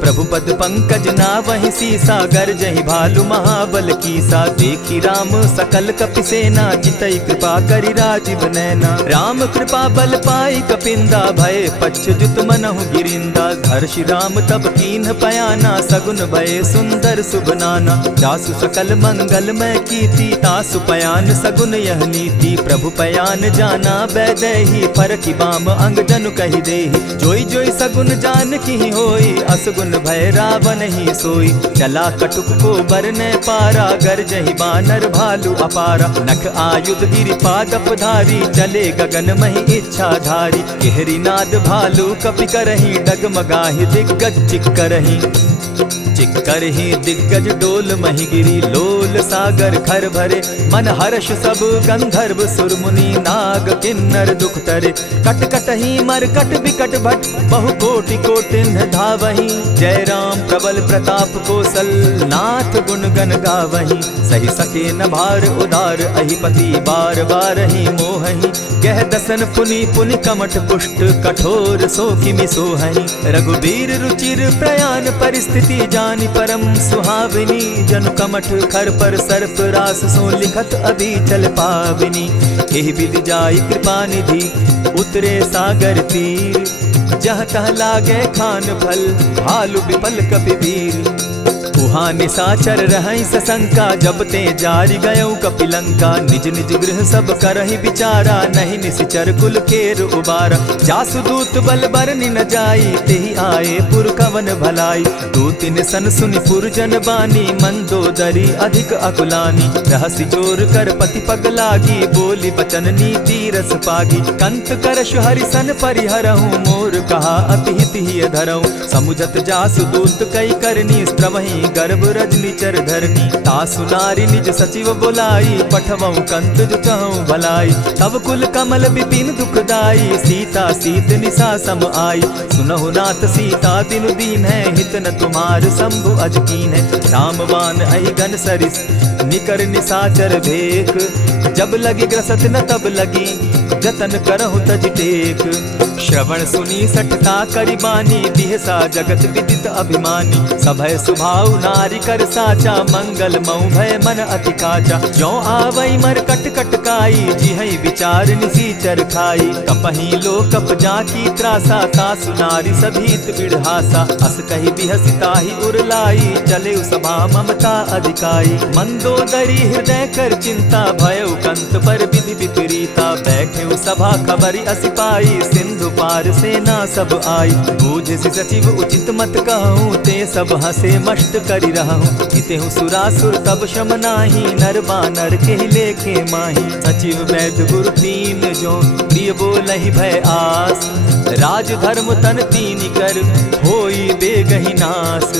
प्रभु पद पंकज नावहि सीसा, गरजहि भालु महाबल कीसा। देखी राम सकल कपि सेना, जितई कृपा करि राजीव नैना। राम कृपा बल पाई कपिंदा, भय पच्युत मनहु गिरिंदा। हर्षि राम तब कीन्ह पयाना, सगुन भय सुंदर शुभ नाना। जासु सकल मंगल मैं कीति, तासु पयान सगुन यह नीति। प्रभु पयान जाना बैदेही, फरकि बाम अंग जनु कहि देहि। जोई जोई सगुन जान की होई, असगुन भय रावण ही सोई। चला कटुक को बरने पारा, गरजहि बानर भालु अपारा। नख आयुध गिरि पादप धारी, चले गगन महि इच्छा धारी। केहरी नाद भालु कपि करहि, डगमगाहि दिग्गज चिक्करहि। चिक्कर ही दिग्गज डोल महिगिरी लोल सागर खर भरे मन हर्ष सब गंधर्व सुरमुनि नाग किन्नर दुख तरे कट कट ही मरकट विकट भट बहु कोटि कोटिन धावही जय राम प्रबल प्रताप कौशल नाथ गुण गन गावही सही सके न भार उदार अहिपति बार बार ही मोहही गह दसन पुनि पुनि कमठ पुष्ट कठोर सो किमि सोहहि रघुबीर रुचिर प्रयान परिस्थिति जानि परम सुहाविनी जनु कमठ खर पर सर्प रास सो लिखत अभी चल पाविनी एहि विधि जाई कृपा निधि उतरे सागर तीर जह तह लागे खान फल भालु विपल कपिवीर उहाँ निसाचर रहै सशंका जब ते जारि गयौ कपिलंका निज निज गृह सब करहि विचारा नहीं निसिचर कुल केर उबारा जासु दूत बल बरनि न जाई तेहि आए पुर कवन भलाई दूतिन सन सुनि पुरजन बानी मंदोदरी अधिक अकुलानी रहसि जोर कर पति पग लागी बोली बचन नीति रस पागी कंत करश हरि सन परिहरहु मोर कहा अति हित ही धरहु समुझत जासु दूत कई करनी स्त्रवहि गर्भ रजनी चर धरनी तासु नारी निज सचिव बोलाई पठवऊ कंत जो चहु भलाई तब कुल कमल विपिन दुखदाई सीता सीत निसा सम आई सुनहु नाथ सीता बिनु दीन है हित न तुम्हार शंभु अजकीन है रामवान अहि गन सरिस निकर निसाचर भेक जब लगी ग्रसत न तब लगी जतन करहु तज टेक श्रवण सुनी सठता करिबानी बिहसा जगत विदित अभिमानी सभय सुभाव नारी कर साचा मंगल मऊ भय मन अति काचा जो आवई मर कट कट काई जिहई विचार निसीचर खाई कपही लो कप जाकी त्रासा तासु नारी सभीत बिढ़ासा अस कही बिहसिता ही उरलाई चले सभा ममता अधिकाई मंदोदरी हृदय कर चिंता भयउ कंत पर विधि विपरीता बैठे सभा खबरी असिपाई सिंधु पार सेना सब आई बूझ से सचिव उचित मत कहूँ ते सब हंसे मस्त करी रहूँ जितेहु सुरासुर तब शम नाही नर बानर के लेखे माही सचिव वैद्य गुरु तीन जो प्रिय बोलहि भय आस राज धर्म तन तीन कर होई बेगहि नास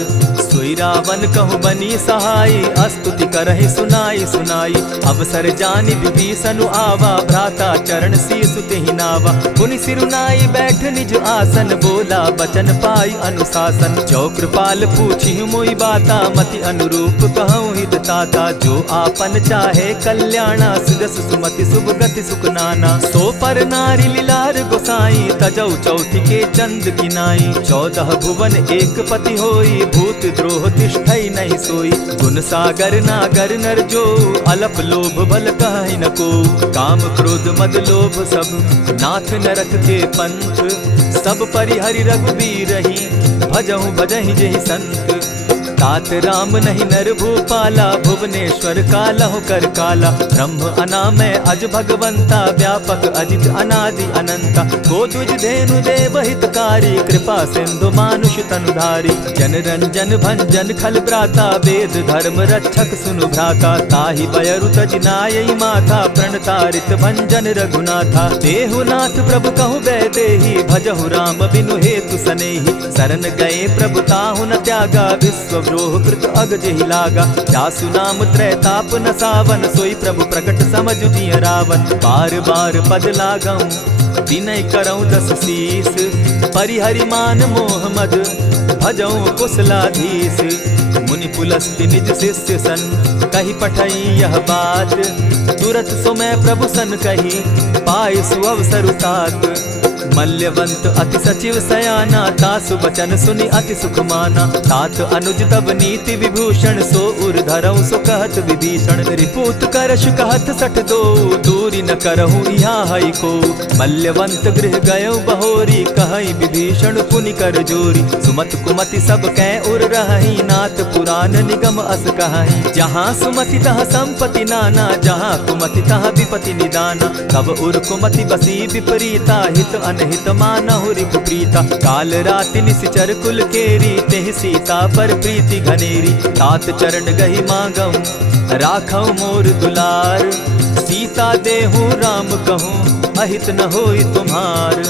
सोई रावण कहु बनी सहाई अस्तुति करहि सुनाई सुनाई अवसर जानि विभीषण आवा भ्राता चरण शीसु तेहि नावा पुनि सिरुनाई बैठ निज आसन बोला बचन पाई अनुशासन जो कृपाल पूछि मोई बाता मति अनुरूप कहूँ हित ताता जो आपन चाहे कल्याणा सुजस सुमति शुभ गति सुख नाना सो पर नारी लीलार गोसाई तजौ चौथी के चंद किनाई 14 भुवन एक पति होई भूत द्रोह तिष्ठई नहीं सोई गुण सागर नागर नर जो अलप लोभ बल कहि न को काम क्रोध मद लोभ सब नाथ नरक के पंथ सब परिहरि रघुबीर रही भजहु भजहि जेहि संत तात राम नहीं नर भूपाला भुवनेश्वर कालहु कर काला ब्रह्म अनामय अज भगवंता व्यापक अजित अनादि अनंता को तुझ धेनु देव हितकारी कृपा सिंधु मानुष तनुधारी जन रंजन भंजन खल भ्राता वेद धर्म रक्षक सुनु भ्राता ताहि बयरु तज नायई माथा प्रणतारित भंजन रघुनाथा देहुनाथ प्रभु कहु बैदेहि भजहु राम बिनु हेतु सनेहि शरण गए प्रभु ताहु न त्यागा विश्व द्रोह कृत अग जेहि लागा जासु नाम त्रैताप न सावन सोई प्रभु प्रकट समझु जिय रावण बार बार पद लागऊं विनय करऊं 10 शीस परिहरि मान मोह मद भजऊं कुशलाधीश मुनि पुलस्ति निज शिष्य सन कही पठई यह बात तुरत सुमय प्रभु सन कही पाय सुअवसर तात मल्यवंत अति सचिव सयाना तासु बचन सुनि अति सुख माना तात अनुज तब नीति विभूषण सो उर धरऊ सो कहत विभीषण रिपुत करश कहत सठ दो दूरी न करहु यहाँ हई को मल्यवंत गृह गयो बहोरी कहई विभीषण पुनि कर जोरी सुमत कुमति सब कै उर रही नाथ पुराण निगम अस कहई जहाँ सुमति तह संपति नाना जहाँ कुमति तह विपति निदाना तब उर कुमति बसी विपरीता हित अनहित मानहु रिपु प्रीता काल राति निसिचर कुल केरी तेहि सीता पर प्रीति घनेरी तात चरण गहि मांगऊं राखऊं मोर दुलार सीता देहु राम कहूँ अहित न होई तुम्हार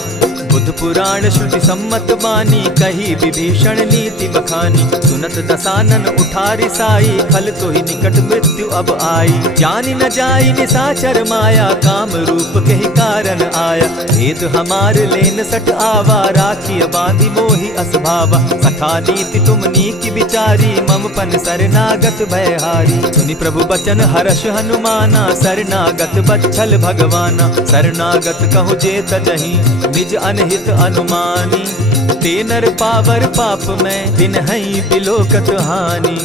बुध पुराण श्रुति सम्मत बानी, कही विभीषण नीति बखानी। सुनत दसानन उठारी साई, खल तो ही निकट मृत्यु अब आई। जानी न जाई निशाचर माया, काम रूप के ही कारण आया। भेद हमार लेन सट आवा, राखी बांधी मोहि असभावा। सखा नीति तुम नीकी विचारी, मम पन शरणागत भयहारी। सुनि प्रभु बचन हर्ष हनुमाना, शरणागत बच्छल भगवाना। शरणागत कहु जे तजहि, निज अनहित अनुमानी। ते नर पावर पाप में, दिन हई बिलोकत हानि।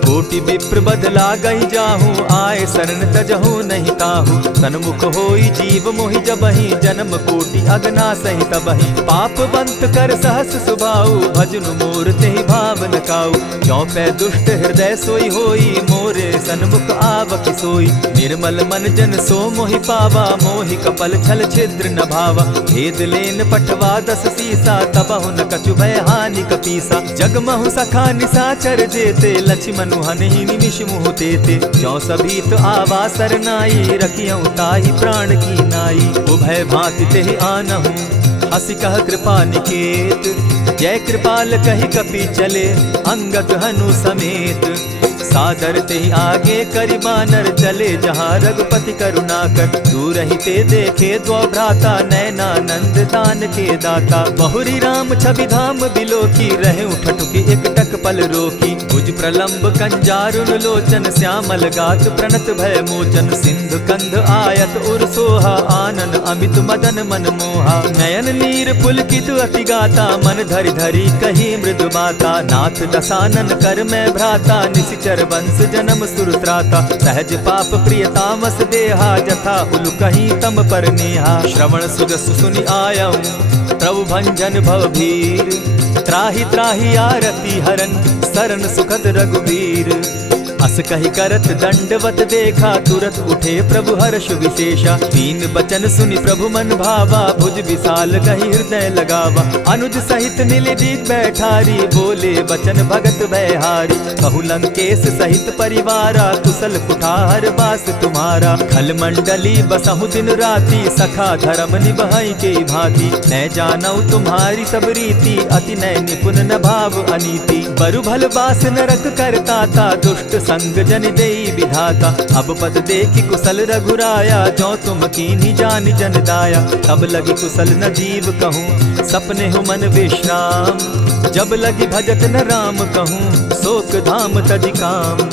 कोटि विप्र बदला गई जाहू, आए शरण तजहू नहीं ताहू। सन्मुख होई जीव मोहि जबहि, जन्म कोटि अगना सहि तबहि। पाप बंत कर सहस सुभाऊ, भजनु मोर तेहि भाव न काऊ। ज्यों पै दुष्ट हृदय सोई होई, मोरे सन्मुख आवक सोई। निर्मल मन जन सो मोहि पावा, मोहि कपल छल छिद्र न भावा। भेद लेन पठवा दस सीसा, तबहु न कछु भय हानि कपीसा। जगमहु सखा निशाचर जेते, लक्ष्मण हनहि निमिष मुह तेते। ज्यों सभी तो आवा सरनाई, रखियौ ताहि प्राण की नाई। उभय भांति तेहि आनहु, हसी कह कृपा निकेत। जय कृपाल कहि कपि चले, अंगद हनु समेत। सादर ते आगे करि बानर, चले जहाँ रघुपति करुणा कर। दूर ही ते देखे द्वौ भ्राता, नैनानंद दान के दाता। बहुरी राम छवि धाम बिलोकी, रहे उठटुकी एक टक पल रोकी। भुज प्रलंब कंजारुन लोचन, श्यामल गात प्रणत भय मोचन। सिंधु कंध आयत उर सोहा, आनन अमित मदन मन मोहा। नयन नीर पुलकित अति गाता, मन धरि धरि कही मृदु बाता। नाथ दसानन कर मैं भ्राता, निशिचर वंश जन्म सुरत्राता। सहज पाप प्रिय तामस देहा, जथा उलु कहीं तम पर नेहा। श्रवण सुजस सुनि आयऊ, प्रभु भंजन भवभीर। त्राहि त्राहि आरती हरन, सरन सुखद रघुवीर। अस कहि करत दंडवत देखा, तुरत उठे प्रभु हर्ष विशेषा। तीन बचन सुनि प्रभु मन भावा, भुज विशाल कहि हृदय लगावा। अनुज सहित नीलदीप बैठारी, बोले बचन भगत भयहारी। कहु लंकेश सहित परिवारा, कुशल कुठार बास तुम्हारा। खल मंडली बसहु दिन राति, सखा धर्म निभाई के भांति। न जानऊ तुम्हारी सब रीति, अति नय निपुण न भाव अनीति। बरु भल बास नरक करताता, दुष्ट संग जन देई विधाता। अब पद देखि कुशल रघुराया, जो तुम कीन्ही जानि जन दाया। तब लगी कुशल न जीव कहूँ, सपने हो मन विश्राम। जब लगी भजत न राम कहूँ, शोक धाम तजि काम।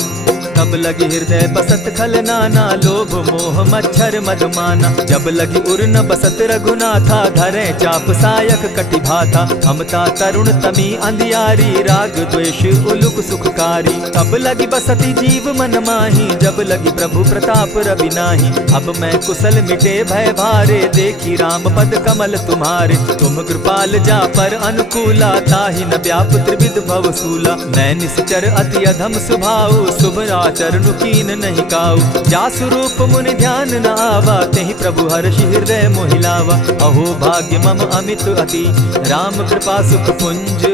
तब लगी हृदय बसत खल नाना, लोभ मोह मच्छर मधुमाना। जब लगी उर न बसत रघुनाथा, धरे चाप सायक कटि भाथा। ममता तरुण तमी अंधियारी, राग द्वेष उलुक सुखकारी। तब लगी बसती जीव मन माही, जब लगी प्रभु प्रताप रवि नाही। अब मैं कुशल मिटे भय भारे, देखी राम पद कमल तुम्हारे। तुम कृपाल जा पर अनुकूला, ताहि न व्याप त्रिविध भवसूला। मैं निश्चर अति अधम स्वभाव, शुभ चरणु कीन नहीं काऊ। जासु रूप मुनि ध्यान न आवा, तेहि प्रभु हर्षि हृदय मोहिलावा। अहो भाग्य मम अमित अति, राम कृपा सुख पुंज।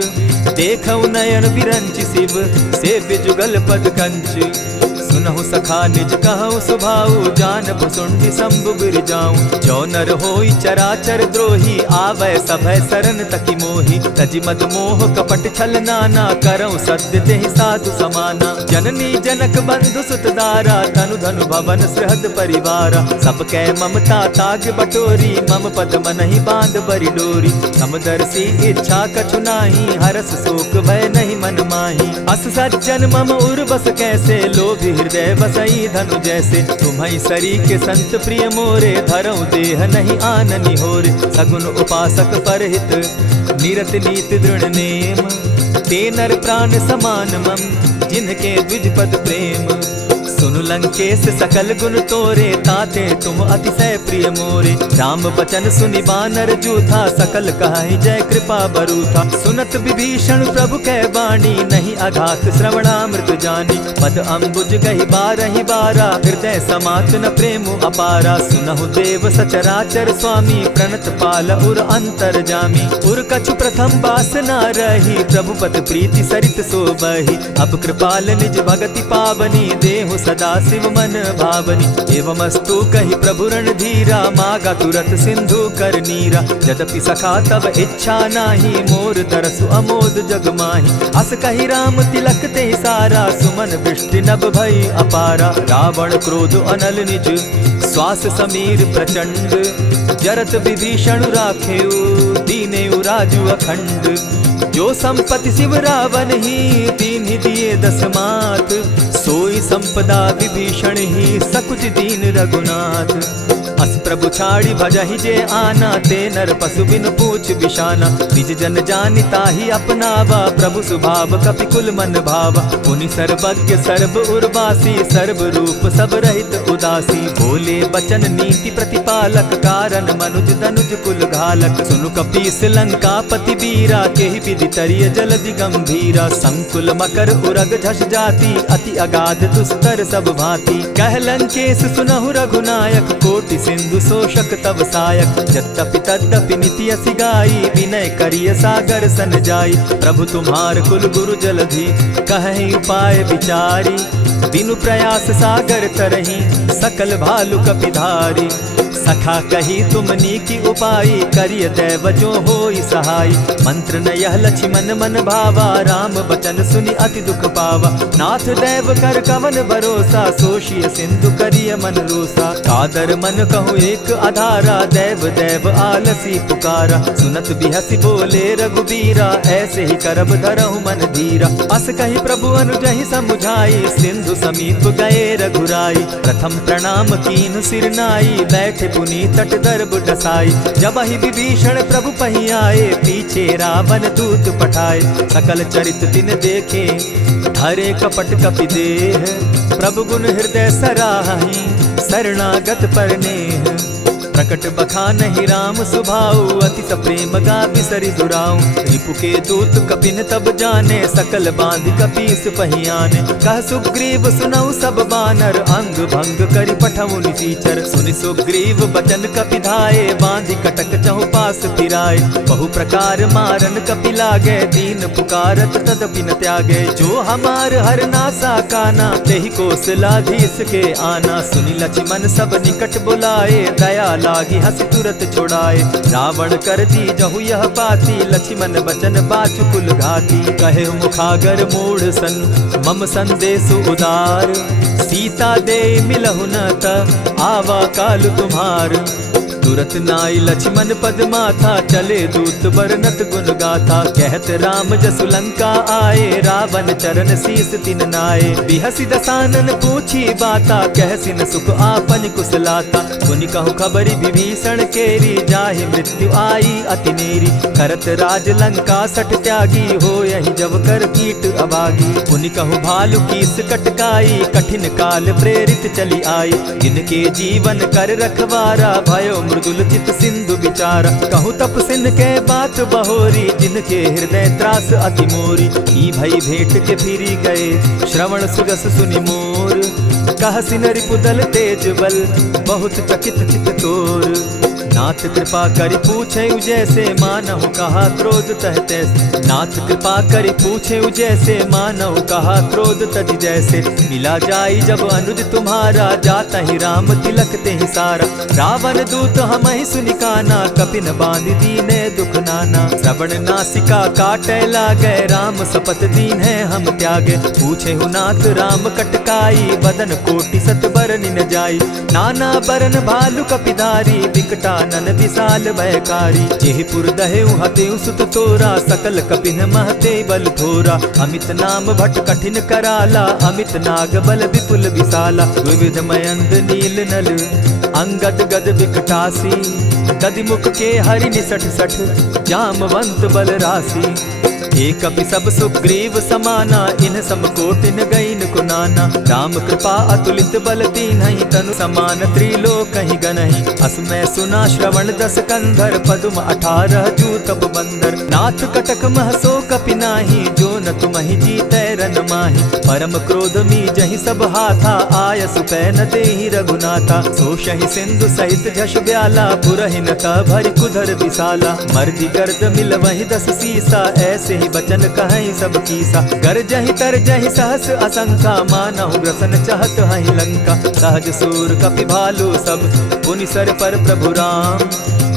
देखऊ नयन विरंच शिव, सेव्य जुगल पद कंच। सुनहु सखा निज कहु सुभाऊ, जानब सुंडि शंभु गिर जाऊं। जो नर होई चराचर द्रोही, आवै सभय सरन तकी मोही। तजि मद मोह कपट छल नाना, करऊं सत्य तेहि साधु समाना। जननी जनक बंधु सुत दारा, तनु धनु भवन सृहद परिवारा। सब कै ममता ताग बटोरी, मम पद मनहि बांध बरि डोरी। समदर्शी इच्छा कछु नाही, हरस शोक भय नहीं मन माही। अस सज्जन मम उर बस कैसे, लोभी हृदय बसई धनु जैसे। तुम्हारी सरी के संत प्रिय मोरे, धरऊं देह नहीं आननि होरे। सगुन उपासक परहित, निरत नीत दृढ़ नेम। ते नर प्राण समान मम, जिनके द्विज पद प्रेम। सुनु लंकेश सकल गुण तोरे, ताते तुम अतिशय प्रिय मोरे। राम बचन सुनि बानर जूथा, सकल कहाहि जय कृपा बरूथा। सुनत विभीषण प्रभु कै बाणी, नहीं अघात श्रवणामृत जानी। पद अम्बुज गहि बारहि बारा, हृदय समात न प्रेम अपारा। सुनहु देव सचराचर स्वामी, प्रणत पाल उर अंतर जामी। उर कछु प्रथम बास न रही, प्रभु पद प्रीति सरित सोबहि। अब कृपाल निज भगति पावनी, देहु सदा शिव मन भावनी। एवमस्तु कहि प्रभु रणधीरा, मागा तुरत सिंधु कर नीरा। यद्यपि सखा तब इच्छा नाही, मोर तरसु अमोद जग माही। अस कहि राम तिलक ते सारा, सुमन वृष्टि नभ भई अपारा। रावण क्रोध अनल निज, श्वास समीर प्रचंड। जरत विभीषण राखेउ, दीनेउ राजु अखंड। जो संपत्ति शिव रावण ही, दीन्हि दिए दस मात। सोई संपदा विभीषण ही, सकुच दीन रघुनाथ। अस प्रभु छाड़ी भजहि जे आना, ते नर पशु बिन पूछ बिशाना। निज जन जानिता ही अपनावा, प्रभु स्वभाव कपि कुल मन भावा। मुनि सर्वज्ञ सर्व उर्वासी, सर्व रूप सब रहित उदासी। बोले बचन नीति प्रतिपालक, कारण मनुज धनुज कुल घालक। सुनु कपीस लंकापति वीरा, केहि विधि तरिय जलधि गंभीरा। संकुल मकर उरग झष जाति, अति अगाध दुस्तर सब भांति। कह लंकेश सुनहु रघुनायक, कोटि सिंधु शोषक तव सायक। यद्यपि तद्यपि निति असि गाई, विनय करिय सागर सन जाई। प्रभु तुम्हार कुल गुरु जलधि, कहि उपाय विचारी। बिनु प्रयास सागर तरही, सकल भालु कपिधारी। सखा कही तुमनी की उपाई, करिय दैव जो होई सहाय। मंत्र न यह लक्ष्मण मन भावा, राम बचन सुनि अति दुख पावा। नाथ दैव कर कवन भरोसा, सोषिय सिंधु करिय मन रोसा। कादर मन कहूँ एक आधारा, दैव दैव आलसी पुकारा। सुनत बिहसी बोले रघुबीरा, ऐसे ही करब धरहु मन धीरा। अस कही प्रभु अनुजहि समुझाई, सिंधु समीप गए रघुराई। प्रथम प्रणाम कीन सिर नाई, बैठे पुनि तट दर्ब डसाई। जब ही विभीषण प्रभु पही आए, पीछे रावण दूत पठाए। सकल चरित तिन देखे, धरे कपट कपि देह। प्रभु गुण हृदय सराही, शरणागत पर नेह। प्रकट बखानहि राम सुभाऊ, अति सप्रेम गा बिसरि दुराऊ। रिपु के दूत कपिन तब जाने, सकल बांधि कपीस पहियाने। कह सुग्रीव सुनऊ सब बानर, अंग भंग करि पठऊ निसीचर। सुनि सुग्रीव बचन कपि धाये, बांधि कटक चहु पास फिराए। बहु प्रकार मारन कपि लागे, दीन पुकारत तदपि न त्यागे। जो हमार हर नासा काना, तेहि कौशलाधीश के आना। सुनि लक्ष्मण सब निकट बुलाए, दया लागी हंसी तुरत छुड़ाए। रावण कर दी जहु यह पाती, लक्ष्मण बचन बाचु कुल घाती। कहे मुखागर मूढ़ सन, मम संदेश उदार। सीता दे मिलहु न त, आवा काल तुम्हार। तुरत नाई लक्ष्मण पद माथा, चले दूत बरनत गुण गाथा। कहत राम जसु लंका आए, रावण चरण शीस तिन नाए। बिहसी दसानन पूछी बाता, कहसी न सुख आपन कुशलाता। सुनि कहु खबरी विभीषण केरी, जाहि मृत्यु आई अति नेरी। करत राज लंका सठ त्यागी, हो यही जब कर कीट अभागी। पुनि कहु भालु कीस कटकाई, कठिन काल प्रेरित चली आई। जिनके जीवन कर रखवारा, भयो मृदुल चित सिंधु विचारा। कहूँ तप सिन के बात बहोरी, जिनके हृदय त्रास अति मोरी। ई भई भेंट के फिरी गए, श्रवण सुजस सुनि मोर। कह सिन रिपुदल तेज बल, बहुत चकित चित तोर। नाथ कृपा करि पूछे जैसे, मानहु कहा क्रोध तह तैसे। नाथ कृपा करि पूछे जैसे, मानहु कहा क्रोध तज जैसे। मिला जाई जब अनुज तुम्हारा, जाता ही राम तिलक ते ही सारा। रावण दूत हम ही सुनि काना, कपिन बांध दीने दुख नाना। श्रवण नासिका काटे लागे, राम सपत दीन है हम त्यागे। पूछे हु नाथ राम कटकाई, बदन कोटि सत बरनि न जाई। नाना बरन भालु कपिधारी, विकटा नन विशाल भयकारी। जेहिपुर दहेउ हतेउ सुत तोरा, सकल कपिन महते बल थोरा। अमित नाम भट कठिन कराला, अमित नाग बल विपुल विशाला। विविध मयंद नील नल, अंगद गद विकटासी। गदिमुख के हरि निसठ सठ, जामवंत बल राशि। एक कपि सब सुग्रीव समाना, इन समकोटिन गईन कुनाना। राम कृपा अतुलित बल दीन्हि, तनु समान त्रिलोक ही गनहि। अस मैं सुना श्रवण दस कंधर, पदुम 18 जूतब बंदर। नाथ कटक महसो कपि नाही, जो न तुमहि जीतै रन माहि। परम क्रोध मी जहि सब हाथा, आय सुपै न देहि रघुनाथा। सोषहि सिंधु सहित झष ब्याला, पुरहि न भरि कुधर विशाला। मर्दि गर्द मिल वहि 10 सीसा, ऐसे सही बचन कहई सब कीसा। गरजहि तरजहि सहस असंका, मानहु ग्रसन चाहत हहि लंका। सहज सूर कपि भालु सब, पुनि सर पर प्रभु राम।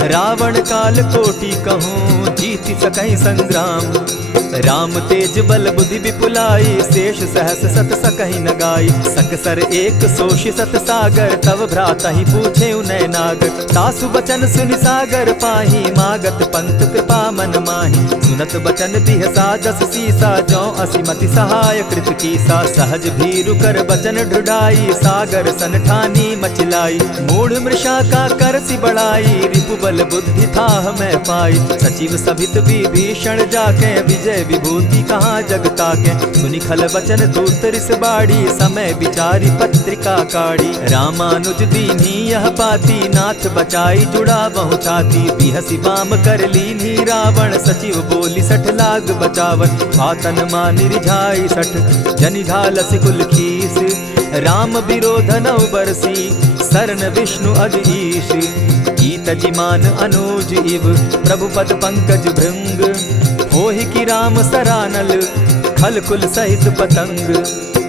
रावण काल कोटि कहूँ, जीति सकहि संग्राम। राम तेज बल बुद्धि विपुलाई, शेष सहस सत सकहि न गाई। सकसर एक सोषि सत सागर, तव भ्राता ही पूछे उनय नागर। तासु बचन सुनि सागर पाही, मागत पंत कृपा मन माही। सुनत बचन बिहसा जस सीसा, जौ असिमति सहाय कृत कीसा। सहज भीरु कर बचन ढुढ़ाई, सागर सन ठानी मचिलाई। मूढ़ मृषा का कर सी बढ़ाई, रिपु बल बुद्धि थाह मैं पाई। सचिव सभित विभीषण जाके, विजय विभूति कहाँ जगता के। सुनि खल बचन दूत रिस बाड़ी, समय विचारी पत्रिका काढ़ी। रामानुज दीन्ही यह पाती, नाथ बचाई जुड़ा बहु छाती। बिहसी बाम कर लीन्ही रावण, सचिव बोली सठ लाग बचावन। आतन मानि रिझाई सठ, जनि झालसि कुल खीस। राम विरोध नौ बरसी, सरन विष्णु अज ईश। कीत जिमान अनुज इव, प्रभु पद पंकज भृंग। होहि कि राम सरानल, खल कुल सहित पतंग।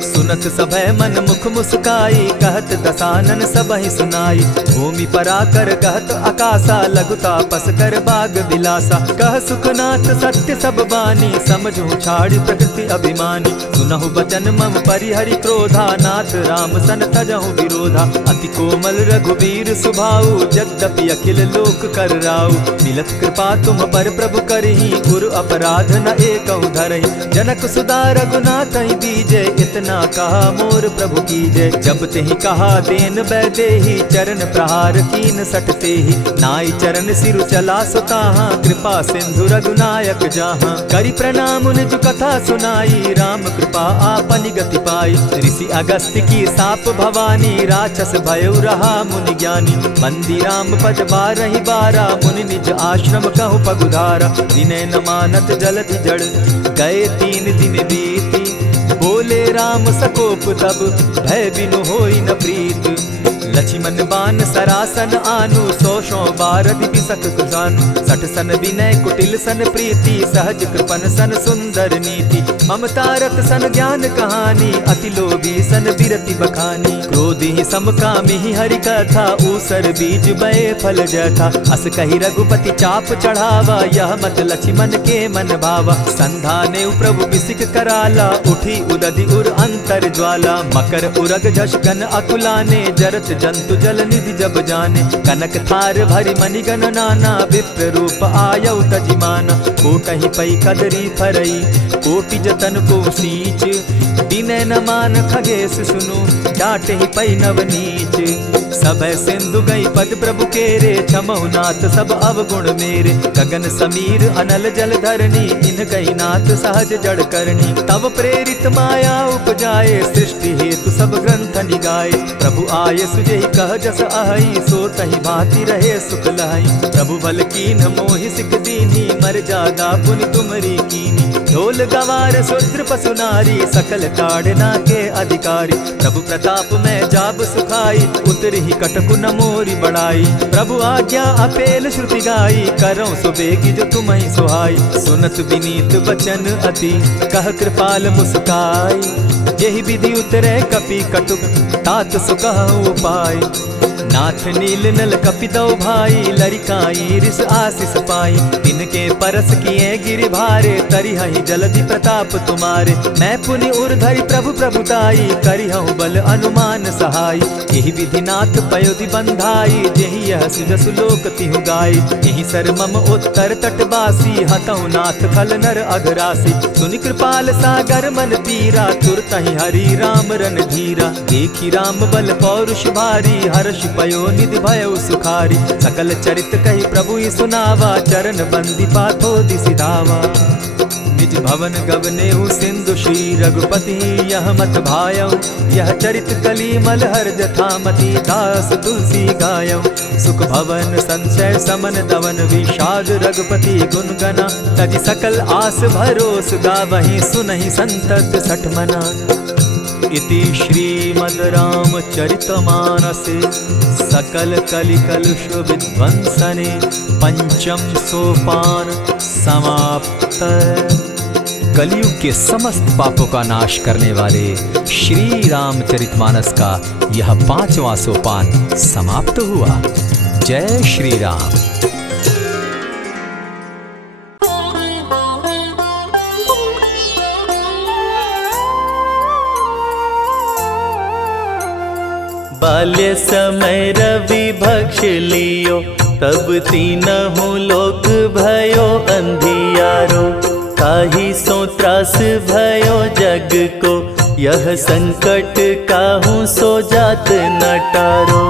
सुनत सभय मन मुख मुस्काई, कहत दसानन सबहि सुनाई। भूमि पराकर कहत आकाशा, लघु तापस कर बाग दिलासा। कह सुखनाथ सत्य सब बानी, समझू छाड़ी प्रकृति अभिमानी। सुनहु बचन मम परिहरि क्रोधा, नाथ राम सन तजहु विरोधा। अति कोमल रघुबीर सुभाऊ, यद्यपि अखिल लोक कर राऊ। मिलत कृपा तुम पर प्रभु करही, गुरु अपराध न एकहु धरहि। जनक सुधा रघुनाथ ही दीजे, इतना कहा मोर प्रभु कीजे। जब तेहि कहा देन बैदेही, चरण प्रहार कीन सटते ही। नाई चरण सिरु चला सुताहा, कृपा सिंधु रघुनायक जाहा। करि प्रणाम निज कथा सुनाई, राम कृपा आपनि गति पाई। ऋषि अगस्त्य की साप भवानी, राक्षस भयउ रहा मुनि ज्ञानी। बंदी राम पद बारहि बारा, मुनि निज आश्रम कहु पगुधारा। विनय न मानत जलधि जड़, गए 3 दिन बीती। बोले राम सकोप तब, भय बिनु होई न प्रीत। लक्ष्मण बान सरासन आनु, 100 बारधि बिसक कुजानु। 60 सन विनय कुटिल सन प्रीति, सहज कृपन सन सुंदर नीति। ममता रत सन ज्ञान कहानी, अति लोभी सन बिरति बखानी। क्रोधी समकामी हरि कथा, ऊसर बीज बये फल जथा। अस कहि रघुपति चाप चढ़ावा, यह मत लक्ष्मण के मन भावा। संधाने प्रभु बिसिक कराला, उठी उदधि उर अंतर ज्वाला। मकर उरग झष गन अकुलाने, जरत जंतु जल निधि जब जाने। कनक थार भरि मणिगण नाना, विप्र रूप आयउ तजिमाना। कोटहि पै कदरी फरई, कोटि जतन को सींच। दिनै न मान खगेश सुनु, डांटहि पै नव नीच। सभय सिंधु गई पद प्रभु केरे, क्षमहु नाथ सब अवगुण मेरे। गगन समीर अनल जल धरनी, इन गई नाथ सहज जड़ करनी। तब प्रेरित माया उपजाए, सृष्टि हेतु सब ग्रंथ निगाए। प्रभु आय सुजेहि कह जस अहई, सो तहि भांति रहे सुख लहई। प्रभु बल कीन मोहि सिख दीनी, मर्यादा पुनि तुमरी कीनी। ढोल गवार शूद्र पशु नारी, सकल ताड़ना के अधिकारी। प्रभु प्रताप में जाब सुखाई, उतरि कटकु न मोरी बड़ाई। प्रभु आज्ञा अपेल श्रुति गाई, करऊं सुबेगी जो तुम्हि सुहाई। सुनत विनीत बचन अति, कह कृपाल मुस्काई। जेहि विधि उतरे कपि कटुक, तात सुकहु उपाय। नाथ नील नल कपि दो भाई, लरिकाई रिस आशीष पाई। तिनके परस किए गिरि भारे, तरिहहि जलधि प्रताप तुम्हारे। मैं पुनि उर्धरि प्रभु प्रभुताई, करिहउ बल अनुमान सहाय। यही विधि नाथ पयोधि बंधाई, जेहि यह सुजसु लोक तिहु गाई। यही सर मम उत्तर तटवासी, हतहु नाथ खल नर अघरासी। सुनि कृपाल सागर मन पीरा, तुरतहि हरि राम रन धीरा। देखी राम बल पौरुष भारी, हर्ष पयो निधि भयउ सुखारी। सकल चरित कहि प्रभु ही सुनावा, चरण बंदी पाथो दिसि धावा। निज भवन गवनेहु सिंधु श्री रघुपति, यह मत भायऊ। यह चरित कली मलहर जथामति, दास तुलसी गायऊ। सुख भवन संशय समन दवन, विषाद रघुपति गुण गना। तजि सकल आस भरोस, गावहि सुनहि संतत सठ मना। इति श्रीमद् रामचरितमानसे, सकल कलिकलुष विध्वंसने। पंचम सोपान समाप्त। कलयुग के समस्त पापों का नाश करने वाले श्री रामचरितमानस का यह 5वां सोपान समाप्त हुआ। जय श्री राम। बाल्य समय रवि भक्ष लियो, तब तीनहु लोक भयो अंधियारो। ताहि सो त्रास भयो जग को, यह संकट काहू सो जात न टारो।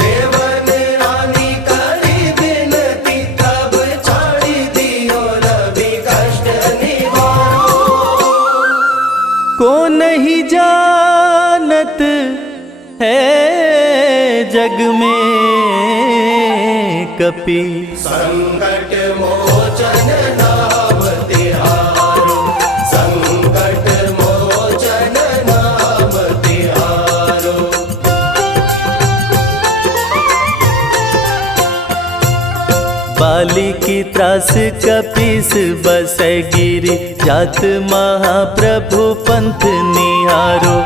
देवन रानी करी बिनती, तब छाड़ी दियो रवि कष्ट निवारो। को नहीं जानत है जग में कपि, संकट मोचन नाम तिहारो। संकट मोचन नाम तिहारो। बाली की त्रास कपीस बसै गिरि, जात महाप्रभु पंथ निहारो।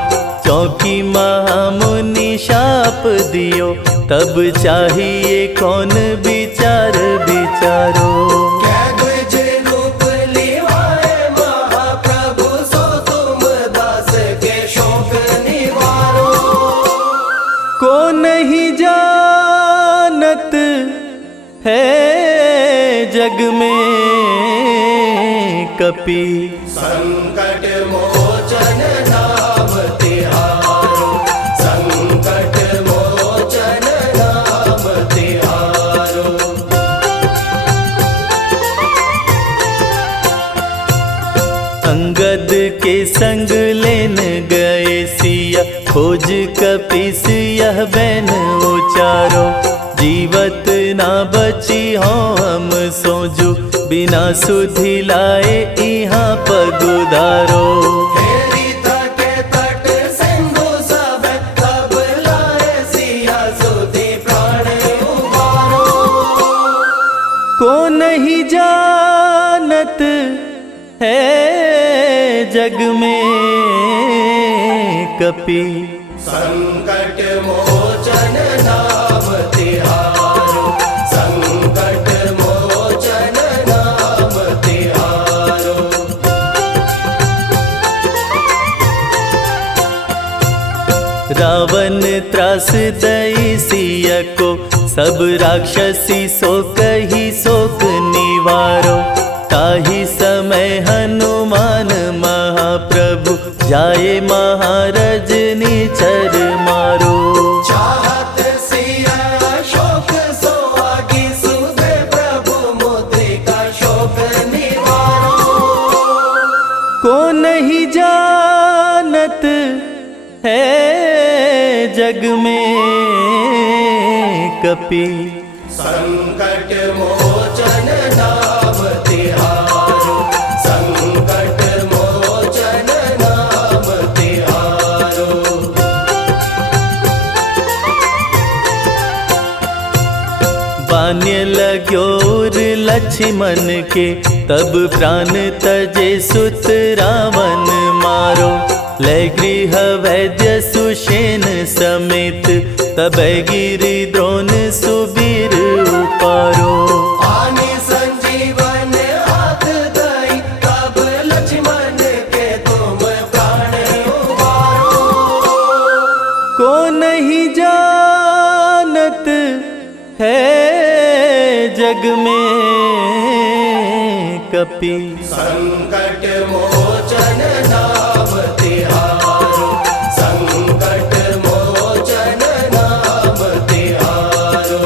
चौकी महामुनि शाप दियो, तब चाहिए कौन विचार विचारो। कैद्विज रूप लिवाए महाप्रभु, सो तुम दास के शोक निवारो। को नहीं जानत है जग में कपि, संकट मोचन नाम तिहारो। संकट मोचन नाम तिहारो। अंगद के संग लेन गए सिया, खोज कपीस यह बैन उचारो। जीवत ना बची हो हम सोजू, बिना सुधि लाए यहाँ पगुधारो। हेरी तटे तट सिंधु सब, तब लाए सिया सुधि प्राण उबारो। को नहीं जानत है जग में कपि, संकट मोचन नाम तिहारो। संकट मोचन नाम तिहारो। रावण त्रास दई सिया को, सब राक्षसी सो कही शोक निवारो। ताहि समय हनुमान महाप्रभु, जाए महाराज निचर मारो। चाहत सिया शोक सो आगी, सुधे प्रभु मुद्रिका शोक निवारो। को नहीं जानत है जग में कपि, संकट मोचन नाम तिहारो। संकट मोचन नाम तिहारो। बान्य लग्योर लक्ष्मण के, तब प्राण तजे सुत रावण मारो। लय गृह वैद्य सुषेण समेत, तब गिरि द्रोण सुबीर उपारो। आनि संजीवन हाथ दई, तब लक्ष्मण के तुम प्राण उबारो। को नहीं जानत है जग में कपि, संकट मोचन नाम तिहारो। संकट मोचन नाम तिहारो।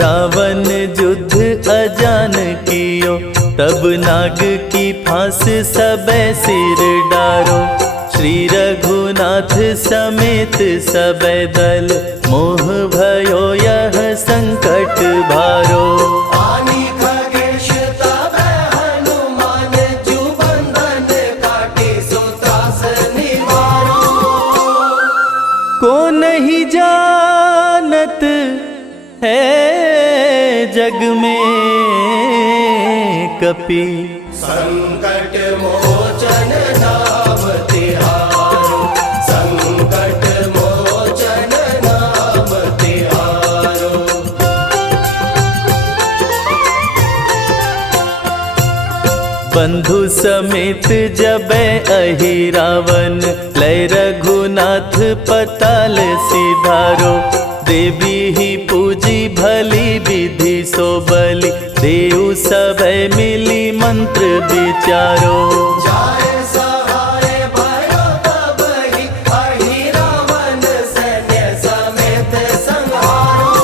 रावण युद्ध अजान कियो, तब नाग की फांस सबे सिर डारो। श्री रघुनाथ समेत सबे दल, मोह भयो यह संकट भारो। आनि खगेश तब हनुमान, जु बंधन काटी सो त्रास निवारो। को नहीं जानत है जग जग में कपि। संकट मोचन नाम तिहारो, संकट मोचन नाम तिहारो। बंधु समेत जबै अहि रावण, लय रघुनाथ पताल सिधारो। देवी ही पूजी भली विधि सो बलि, देव सभै मिली मंत्र विचारो। जाय सहाय भयो तबहि, अहि रावण सैन्य समेत संहारो।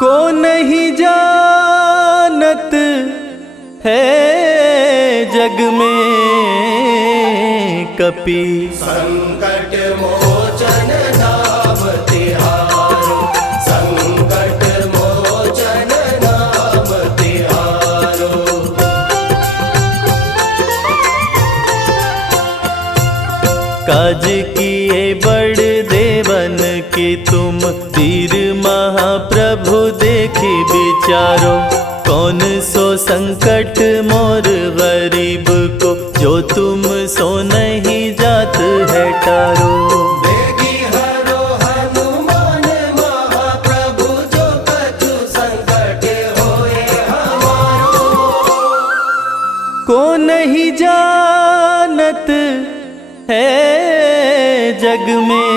को नहीं जानत है जग में कपि। संकट मोचन नाम तिहारो, संकट मोचन नाम तिहारो। काज किए बड़ देवन के तुम, वीर महाप्रभु देखी विचारो। कौन सो संकट मोर गरीब को, जो तुम सो नहीं जात है टारो। देगी हरो हनुमान महाप्रभु, जो कछु संकट होए हमारो। को नहीं जानत है जग में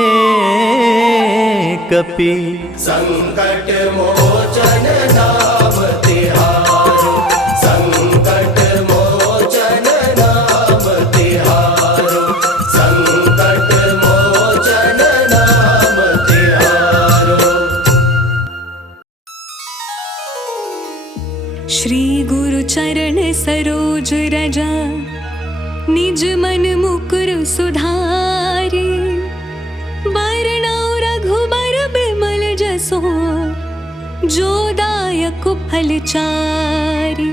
कपि। संकट मोचन नाम तिहारो, संकट मोचन नाम तिहारो, संकट मोचन नाम तिहारो। श्री गुरु चरण सरोज रजा, निज मन मुकुर सुधारी। बरनौ रघुबर बिमल जसो, जो दायक फल चारि।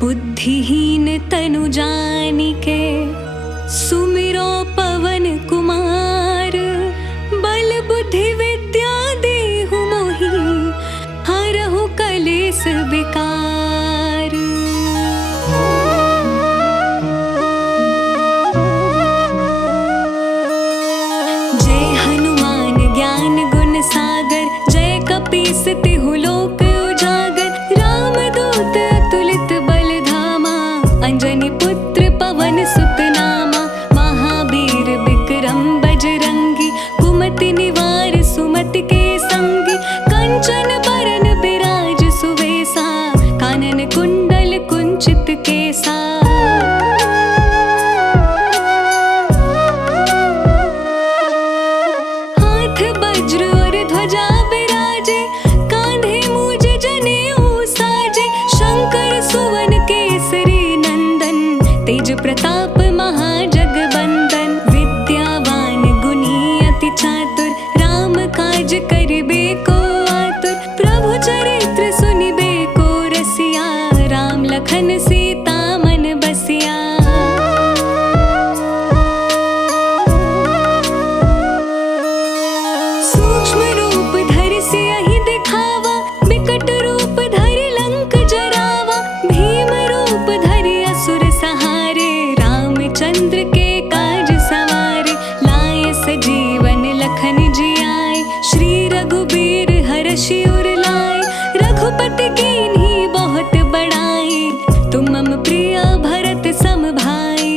बुद्धिहीन तनु जानिके, सुमिरो पवन कुमार। बल बुद्धि विद्या देहु मोहि, हरहु कलेस विकार। जय हनुमान ज्ञान गुण सागर, जय कपीस तिहु लोक उजागर। रामदूत अतुलित बल धामा, अंजनी पुत्र पवन सुत नामा। महावीर विक्रम बजरंगी, कुमति निवार सुमति के संगी। कंचन बरन बिराज सुवेसा, कानन कुंडल कुंचित केसा। हाथ वज्र और ध्वजा विराजे, कांधे मूज जनेऊ साजे। शंकर सुवन केसरी नंदन, तेज प्रताप महाजगवंदन। विद्यावान गुणी अति चातुर, राम काज करिबे को आतुर। प्रभु चरित्र सुनिबे को रसिया, राम लखन सीता मन बसिया। सूक्ष्म रूप धरि सियहि दिखावा, बिकट रूप धरि लंक जरावा। भीम रूप धरि असुर सहारे, रामचंद्र के काज सवारे। लाए सजीवन लखन जियाए, श्री रघुबीर हरषि उर लाए। रघुपति कीन्ही बहुत बड़ाई, तुम मम प्रिय भरत सम भाई।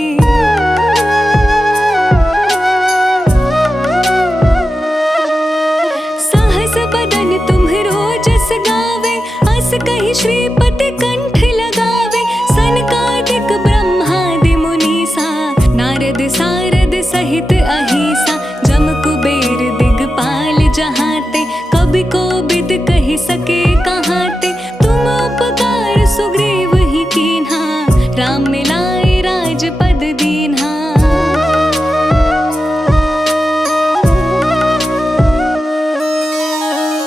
सहस बदन तुम्हरो जस गावे, अस कहि श्रीपति कंठ लगावे। सनकादिक ब्रह्मादि मुनीसा, नारद सारद सहित अहिसा। जम कुबेर दिगपाल जहाते, कवि कोविद कहि सके कहाते। तुम उपकार सुग्रीव ही कीन्हा, राम मिलाए राजपद दीन्हा।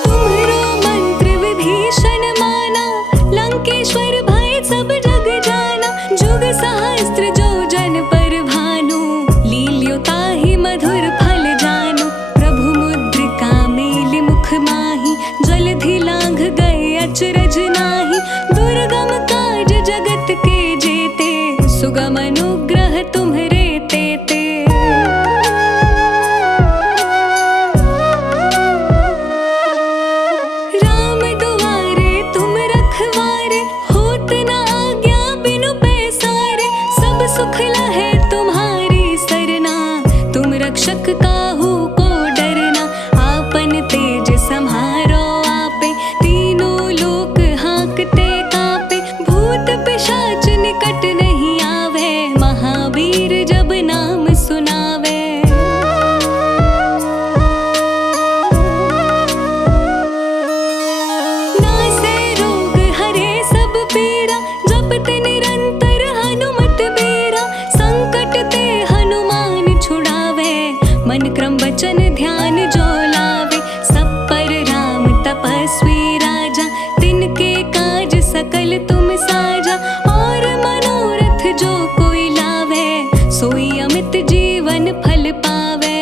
तुम्हरो मंत्र विभीषण माना, लंकेश्वर दुर्गम काज जगत के जेते, सुगम अनुग्रह तुम्हरे तेते। राम दुआरे तुम रखवारे, होत न आज्ञा बिनु पैसारे। सब सुख लहे तुम्हारी सरना, तुम रक्षक काहू को डरना। आपन तेज सम्हारो आपे, तीनों लोक हाँकते कापे। भूत पिशाच निकट नहीं आवे, महावीर जब नाम सुनावे। नासे रोग हरे सब पीरा, जपत निरंतर हनुमत बीरा। संकट ते हनुमान छुड़ावे, मन क्रम वचन ध्यान जो लावे। सब पर राम तपस्वी राजा, तिनके काज सकल तुम साजा। और मनोरथ जो कोई लावे, सोई अमित जीवन फल पावे।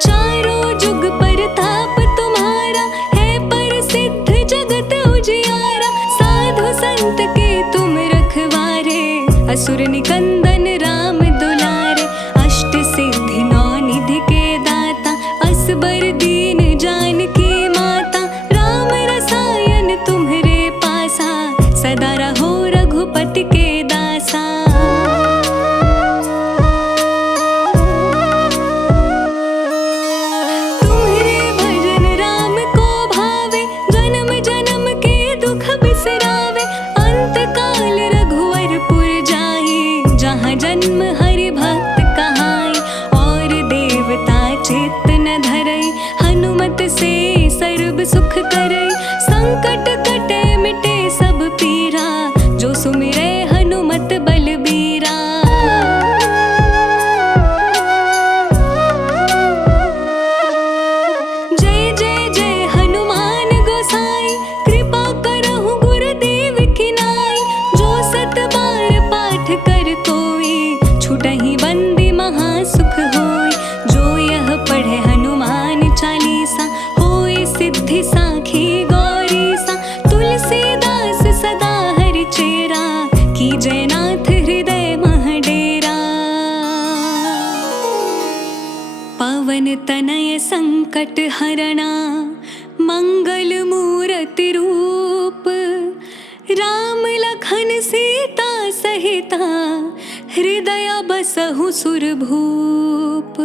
चारों जुग परताप तुम्हारा, है प्रसिद्ध जगत उजियारा। साधु संत के तुम रखवारे, असुर निकंदन राम दुलारे। अष्ट सिद्धि नौ निधि के दाता, असबर दीन जानकी माता। राम रसायन तुम्हरे पासा, सदा रहो रघुपति के दासा। तुम्हरे भजन राम को भावे, जन्म जन्म के दुख बिसरावे। अंत काल रघुवरपुर जाई, जहाँ जन्म हरि भक्त कहाई। और देवता चित्त न धरई, हनुमत से सर्व सुख करई। संकट कटे मिटे सब पीरा, जो सुमिरै हनुमत बलबीरा। जय जय जय हनुमान गोसाई, कृपा करहु गुरुदेव की नाई। जो सत बार पाठ कर कोई, छुटहि बंदी महासुख होई। जो यह पढ़े हनुमान चालीसा, होय सिद्धि साखी गौरीसा। तुलसीदास सदा हरि चेरा, की जयनाथ हृदय मह डेरा। पवन तनय संकट हरणा, मंगल मूरति रूप। राम लखन सीता सहिता, हृदय बसहु सुरभूप।